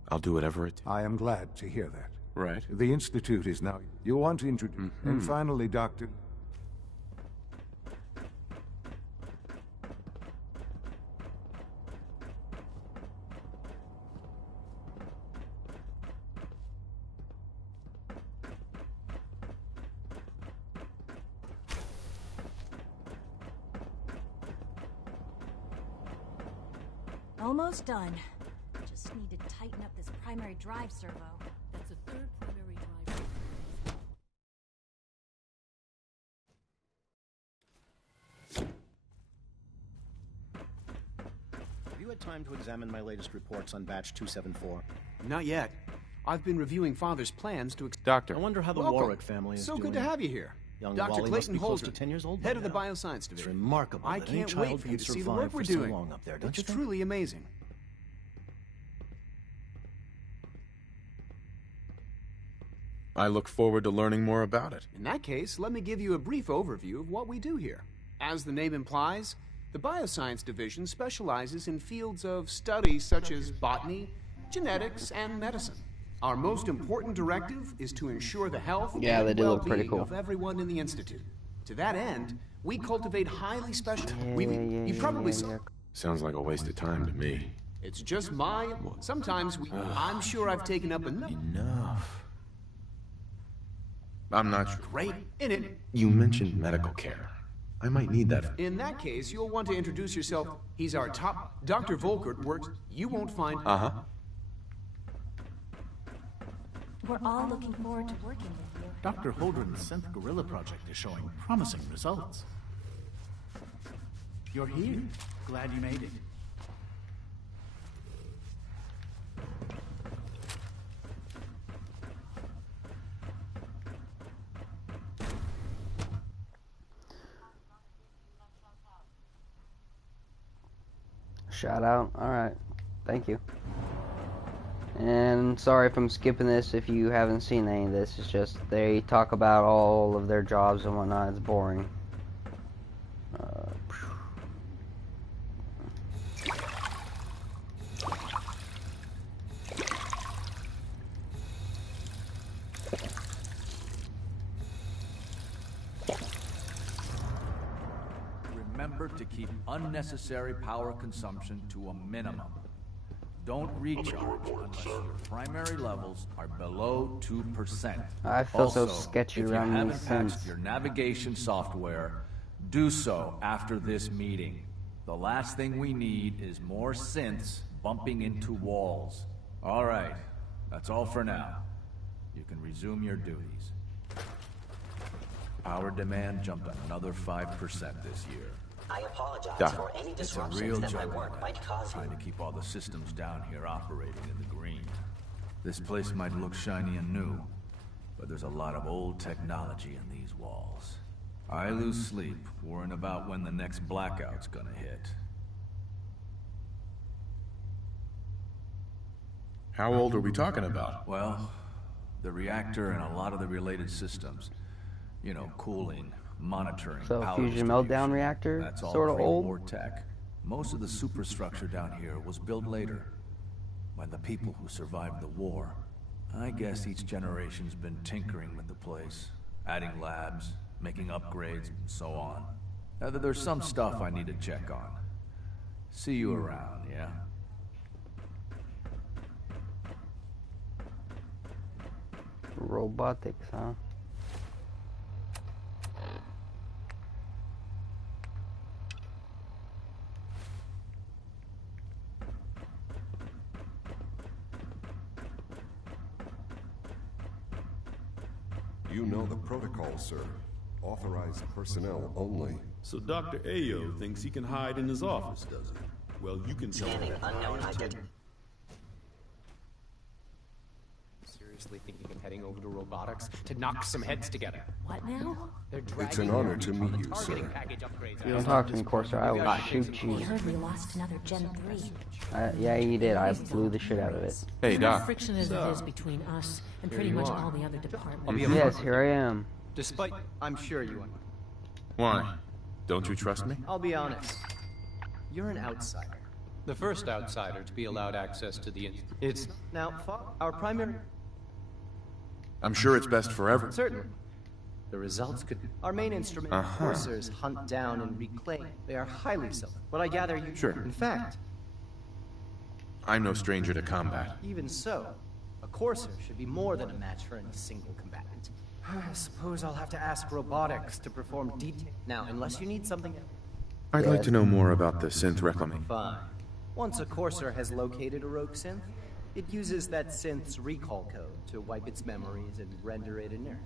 I'll do whatever it takes. I am glad to hear that. Right. The Institute is now... You'll want to introduce... And finally, Doctor... Almost done. Just need to tighten up this primary drive servo. That's the third primary drive. Have you had time to examine my latest reports on batch 274? Not yet. I've been reviewing Father's plans to... Doctor. I wonder how the Welcome. Warwick family is doing. So good to have you here. Young Dr. Wally must Clayton be close to Holdren, 10 years old by head of the now. Bioscience It's Division. remarkable I that any can't child wait for you can to see the survive work we're for so doing. long up there, don't It's you think? truly amazing. I look forward to learning more about it. In that case, let me give you a brief overview of what we do here. As the name implies, the Bioscience Division specializes in fields of study such as botany, genetics, and medicine. Our most important directive is to ensure the health and well-being of everyone in the Institute. To that end, we cultivate highly special... You probably saw... Sounds like a waste of time to me. It's just my... Sometimes we... I'm sure I've taken up enough... I'm not sure. Great. In it. You mentioned medical care. I might need that. In that case, you'll want to introduce yourself. He's our top... Dr. Volkert works... You won't find... We're all looking forward to working with you. Dr. Holdren's synth gorilla project is showing promising results. You're here. Glad you made it. Shout out. Alright. Thank you. And sorry if I'm skipping this if you haven't seen any of this. It's just they talk about all of their jobs and whatnot. It's boring. Remember to keep unnecessary power consumption to a minimum. don't recharge unless your primary levels are below 2%. I feel so Also, sketchy if around you these haven't synths. patched your navigation software, do so after this meeting. The last thing we need is more synths bumping into walls. All right, that's all for now. You can resume your duties. Power demand jumped another 5% this year. I apologize Doc. for any It's a disruptions real that my juggle work might cause trying you. to keep all the systems down here operating in the green. This place might look shiny and new, but there's a lot of old technology in these walls. I lose sleep worrying about when the next blackout's gonna hit. How old are we talking about? Well, the reactor and a lot of the related systems. You know, cooling, monitoring, So power fusion distribution. meltdown reactor, That's all sort of old. pre-war tech. Most of the superstructure down here was built later, by the people who survived the war. I guess each generation's been tinkering with the place, adding labs, making upgrades, and so on. There's some stuff I need to check on. See you around, yeah? Robotics, huh? You know the protocol, sir. Authorized personnel only. So Dr. Ayo thinks he can hide in his office, does he? Well, you can tell him Scanning that unknown I intend- identity. Seriously thinking of heading over to robotics to knock some heads together? What now? They're It's an dragging honor to meet you, targeting sir. package upgrades. You don't talk to me, Corsair. I will Maybe shoot should you. We heard we lost another Gen 3. Yeah, you did. I blew the shit out of it. Hey, As much Doc. friction as it is between us and Here pretty you much are. all the other I'll be departments. a Yes, front here I am. Despite, I'm sure you are. Why? Don't you trust me? I'll be honest. You're an outsider. The first outsider to be allowed access to the It's Now, our primary... I'm sure it's best for everyone. Certainly. The results could... Our main instrument, coursers, hunt down and reclaim. They are highly so. But I gather you... Sure. In fact, I'm no stranger to combat. even so, a courser should be more than a match for any single combatant. I suppose I'll have to ask robotics to perform detail... Now, unless you need something... I'd like to know more about the synth reclamation. Fine. Once a courser has located a rogue synth, it uses that synth's recall code to wipe its memories and render it inert.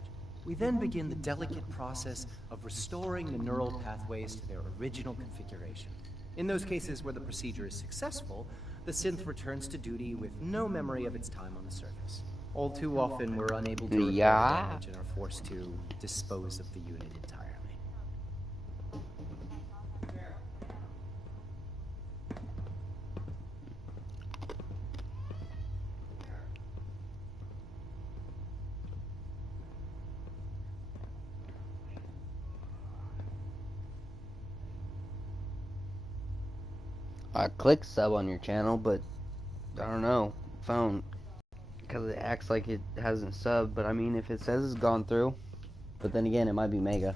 We then begin the delicate process of restoring the neural pathways to their original configuration. In those cases where the procedure is successful, the synth returns to duty with no memory of its time on the surface. All too often, we're unable to repair Yeah. damage and are forced to dispose of the unit entirely. I clicked sub on your channel, but I don't know. Phone, because it acts like it hasn't subbed. But I mean, if it says it's gone through, but then again, it might be Mega.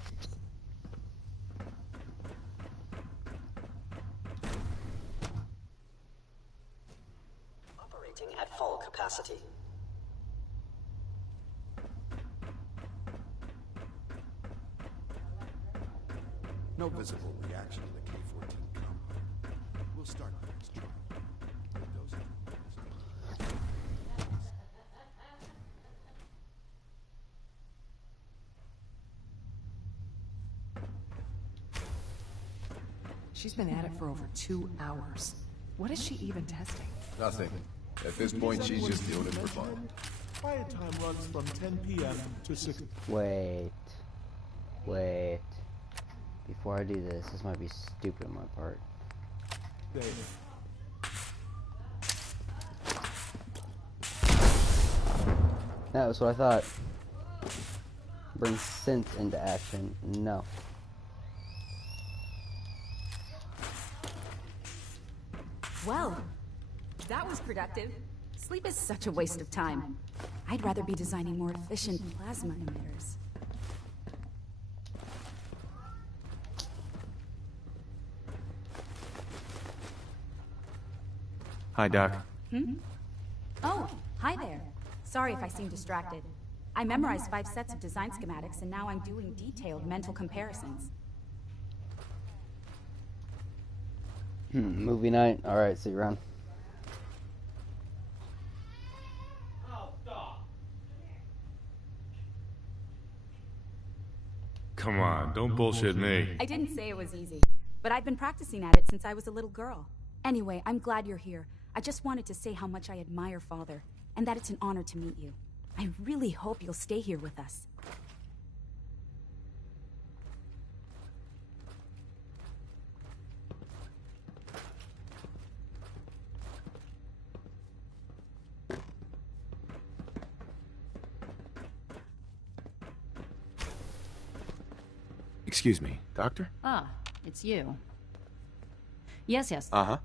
Operating at full capacity. No visible reaction to the K-14 compound. We'll start the next trial. She's been at it for over 2 hours. What is she even testing? Nothing. At this point, she's just doing it for fun. Quiet time runs from 10 p.m. to 6. Wait. Before I do this, this might be stupid on my part. Dave. That was what I thought. Bring synth into action. No. Well, that was productive. Sleep is such a waste of time. I'd rather be designing more efficient plasma emitters. Hi, Doc. Oh, hi there. Sorry if I seem distracted. I memorized 5 sets of design schematics, and now I'm doing detailed mental comparisons. Movie night. Alright, see you around. Come on, don't bullshit me. I didn't say it was easy, but I've been practicing at it since I was a little girl. Anyway, I'm glad you're here. I just wanted to say how much I admire Father, and that it's an honor to meet you. I really hope you'll stay here with us. Excuse me, doctor? Ah, it's you. Yes, yes. Uh-huh.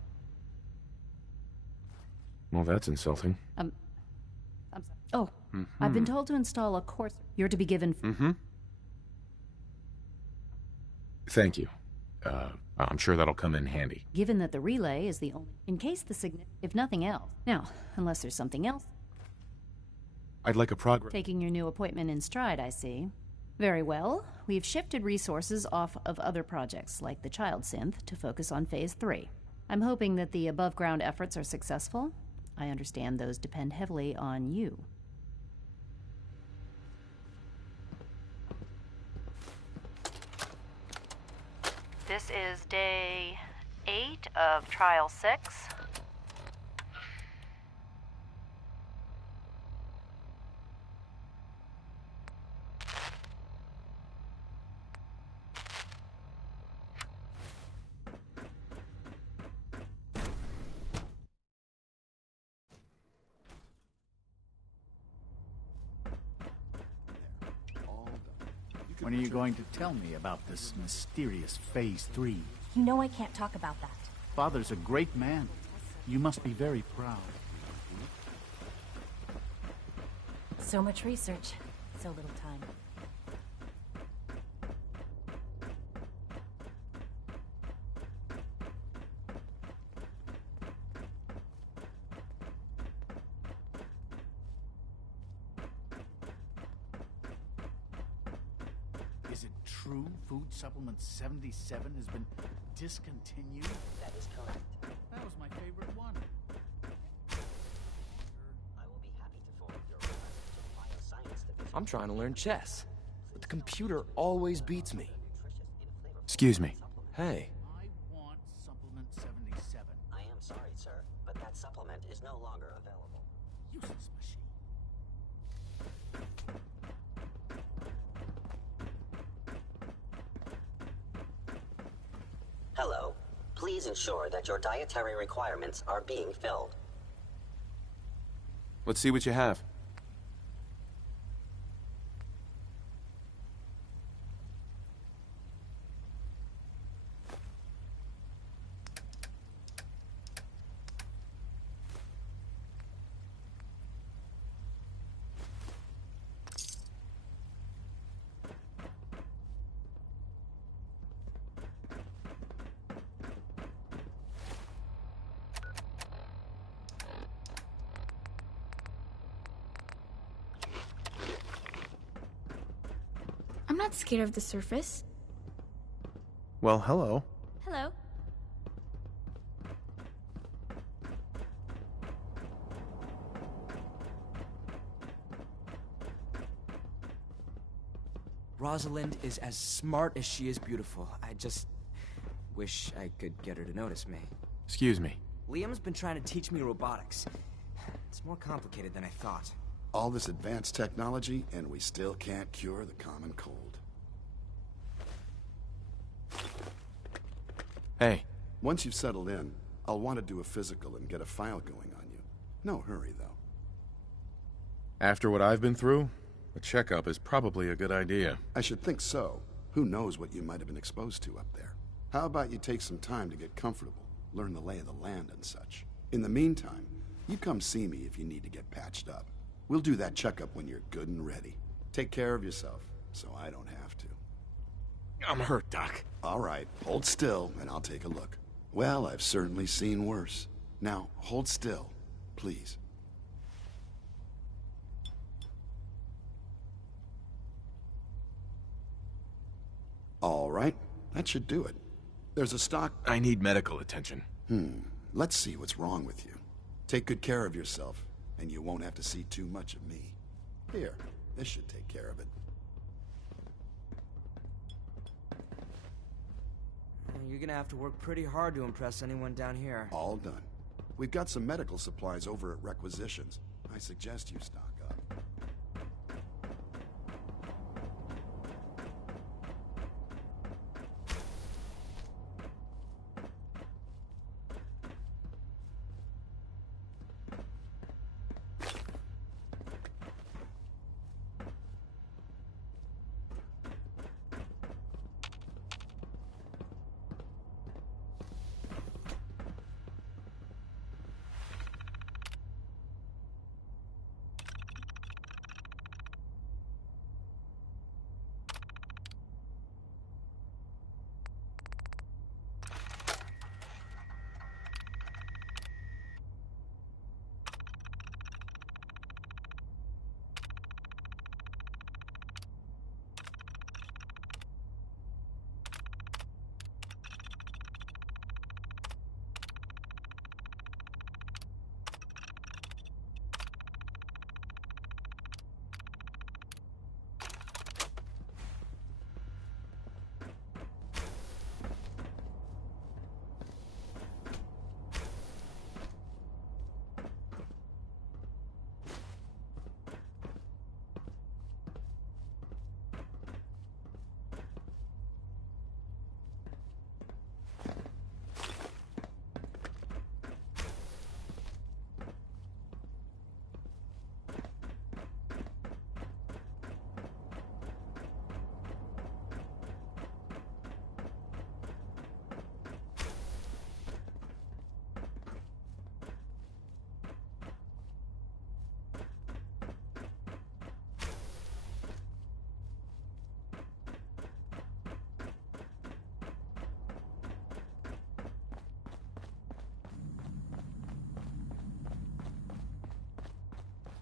Well, that's insulting. I'm sorry. Oh, I've been told to install a course. You're to be given... Thank you. I'm sure that'll come in handy. Given that the relay is the only... In case the signal... If nothing else. Now, unless there's something else... I'd like a progress... Taking your new appointment in stride, I see. Very well. We've shifted resources off of other projects, like the child synth, to focus on Phase 3. I'm hoping that the above-ground efforts are successful. I understand those depend heavily on you. This is day 8 of Trial 6. When are you going to tell me about this mysterious Phase 3? You know I can't talk about that. Father's a great man. You must be very proud. So much research, so little time. Is it true Food Supplement 77 has been discontinued? That is correct. That was my favorite one. I will be happy to forward your request to the Bioscience Division. I'm trying to learn chess, but the computer always beats me. Excuse me. Hey. I want Supplement 77. I am sorry, sir, but that supplement is no longer available. Useless machine. Hello. Please ensure that your dietary requirements are being filled. Let's see what you have. I'm not scared of the surface. Well, hello. Hello. Rosalind is as smart as she is beautiful. I just wish I could get her to notice me. Excuse me. Liam's been trying to teach me robotics. It's more complicated than I thought. All this advanced technology, and we still can't cure the common cold. Hey. Once you've settled in, I'll want to do a physical and get a file going on you. No hurry, though. After what I've been through, a checkup is probably a good idea. I should think so. Who knows what you might have been exposed to up there? How about you take some time to get comfortable, learn the lay of the land and such. In the meantime, you come see me if you need to get patched up. We'll do that checkup when you're good and ready. Take care of yourself, so I don't have to. I'm hurt, Doc. All right, hold still, and I'll take a look. Well, I've certainly seen worse. Now, hold still. Please. All right, that should do it. There's a stock... I need medical attention. Let's see what's wrong with you. Take good care of yourself, and you won't have to see too much of me. Here, this should take care of it. You're gonna have to work pretty hard to impress anyone down here. All done. We've got some medical supplies over at Requisitions. I suggest you stock up.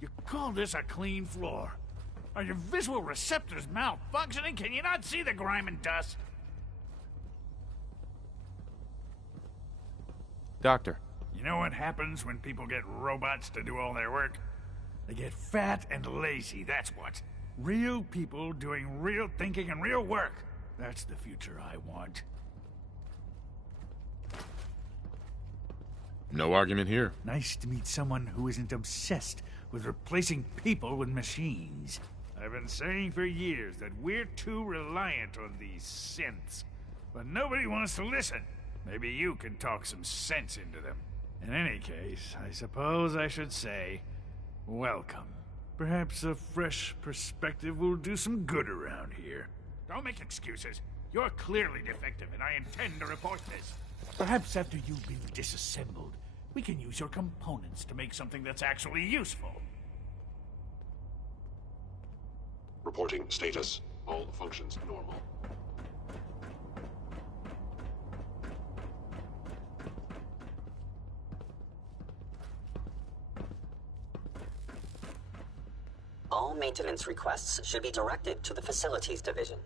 You call this a clean floor? Are your visual receptors malfunctioning? Can you not see the grime and dust? Doctor. You know what happens when people get robots to do all their work? They get fat and lazy, that's what. Real people doing real thinking and real work. That's the future I want. No argument here. Nice to meet someone who isn't obsessed with replacing people with machines. I've been saying for years that we're too reliant on these synths, but nobody wants to listen. Maybe you can talk some sense into them. In any case, I suppose I should say, welcome. Perhaps a fresh perspective will do some good around here. Don't make excuses. You're clearly defective, and I intend to report this. Perhaps after you've been disassembled, we can use your components to make something that's actually useful. Reporting status. All functions normal. All maintenance requests should be directed to the Facilities Division.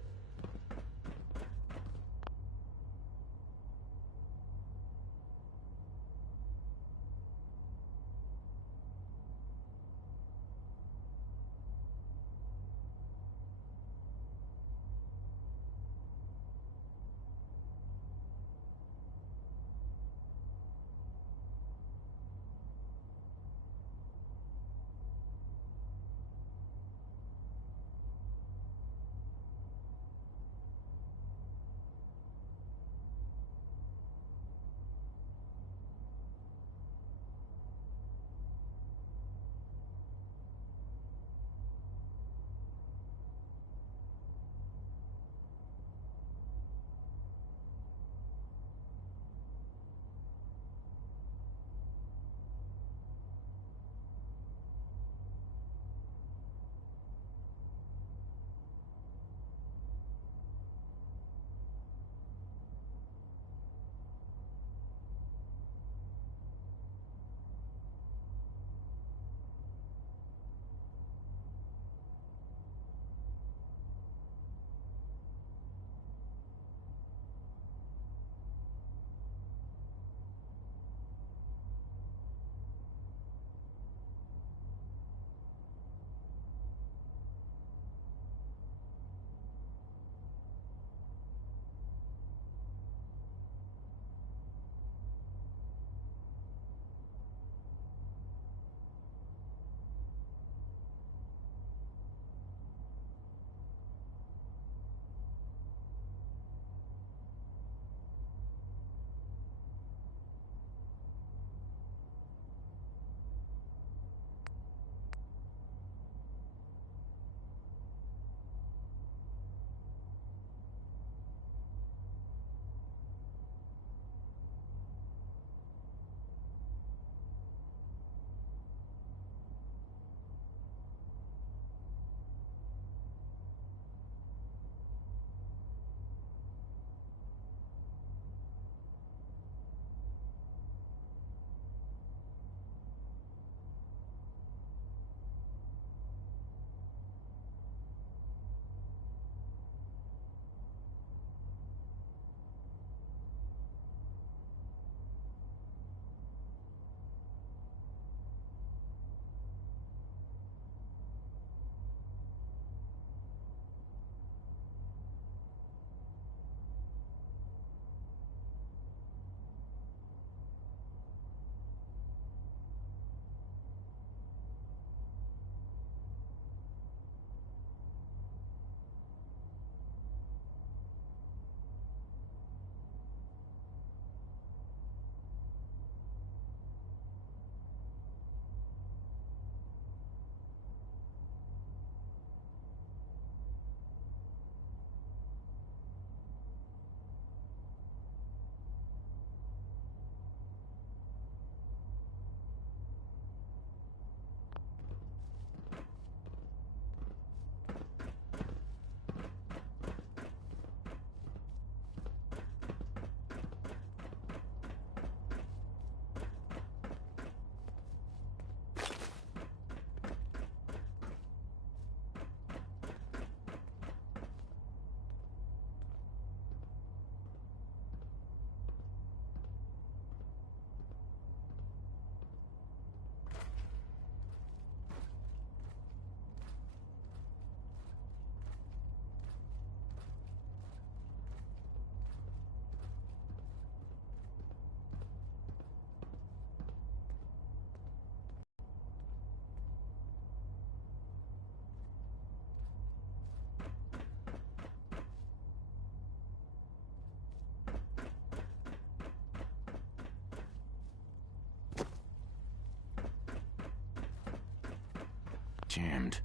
jammed.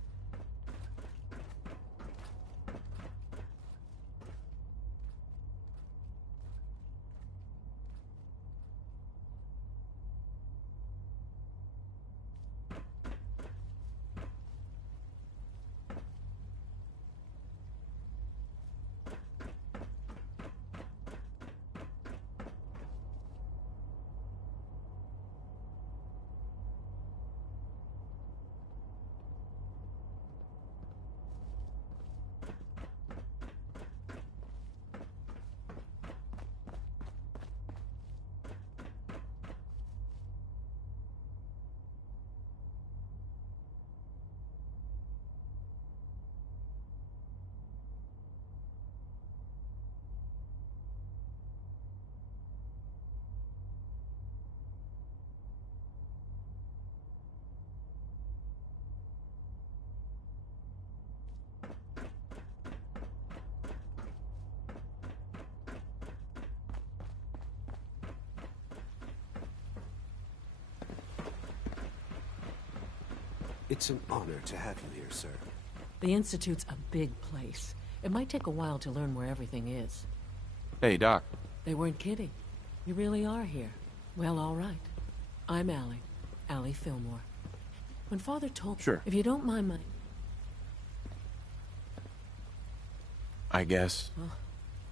It's an honor to have you here, sir. The Institute's a big place. It might take a while to learn where everything is. Hey, Doc. They weren't kidding. You really are here. Well, all right. I'm Allie Fillmore. When Father told... Sure. If you don't mind my... I guess. Well,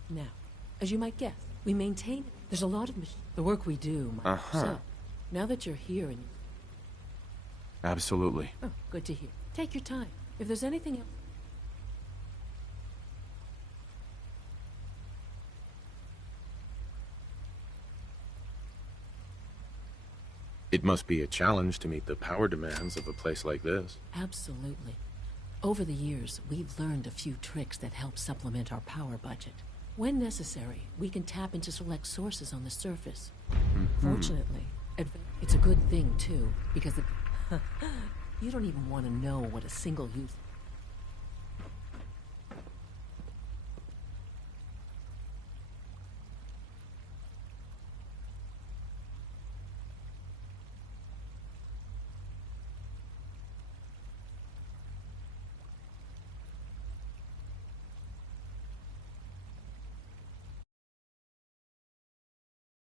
now, as you might guess, we maintain... There's a lot of... The work we do, So, now that you're here and... Absolutely. Oh, good to hear. Take your time. If there's anything else... It must be a challenge to meet the power demands of a place like this. Absolutely. Over the years, we've learned a few tricks that help supplement our power budget. When necessary, we can tap into select sources on the surface. Fortunately, it's a good thing, too, because you don't even want to know what a single use...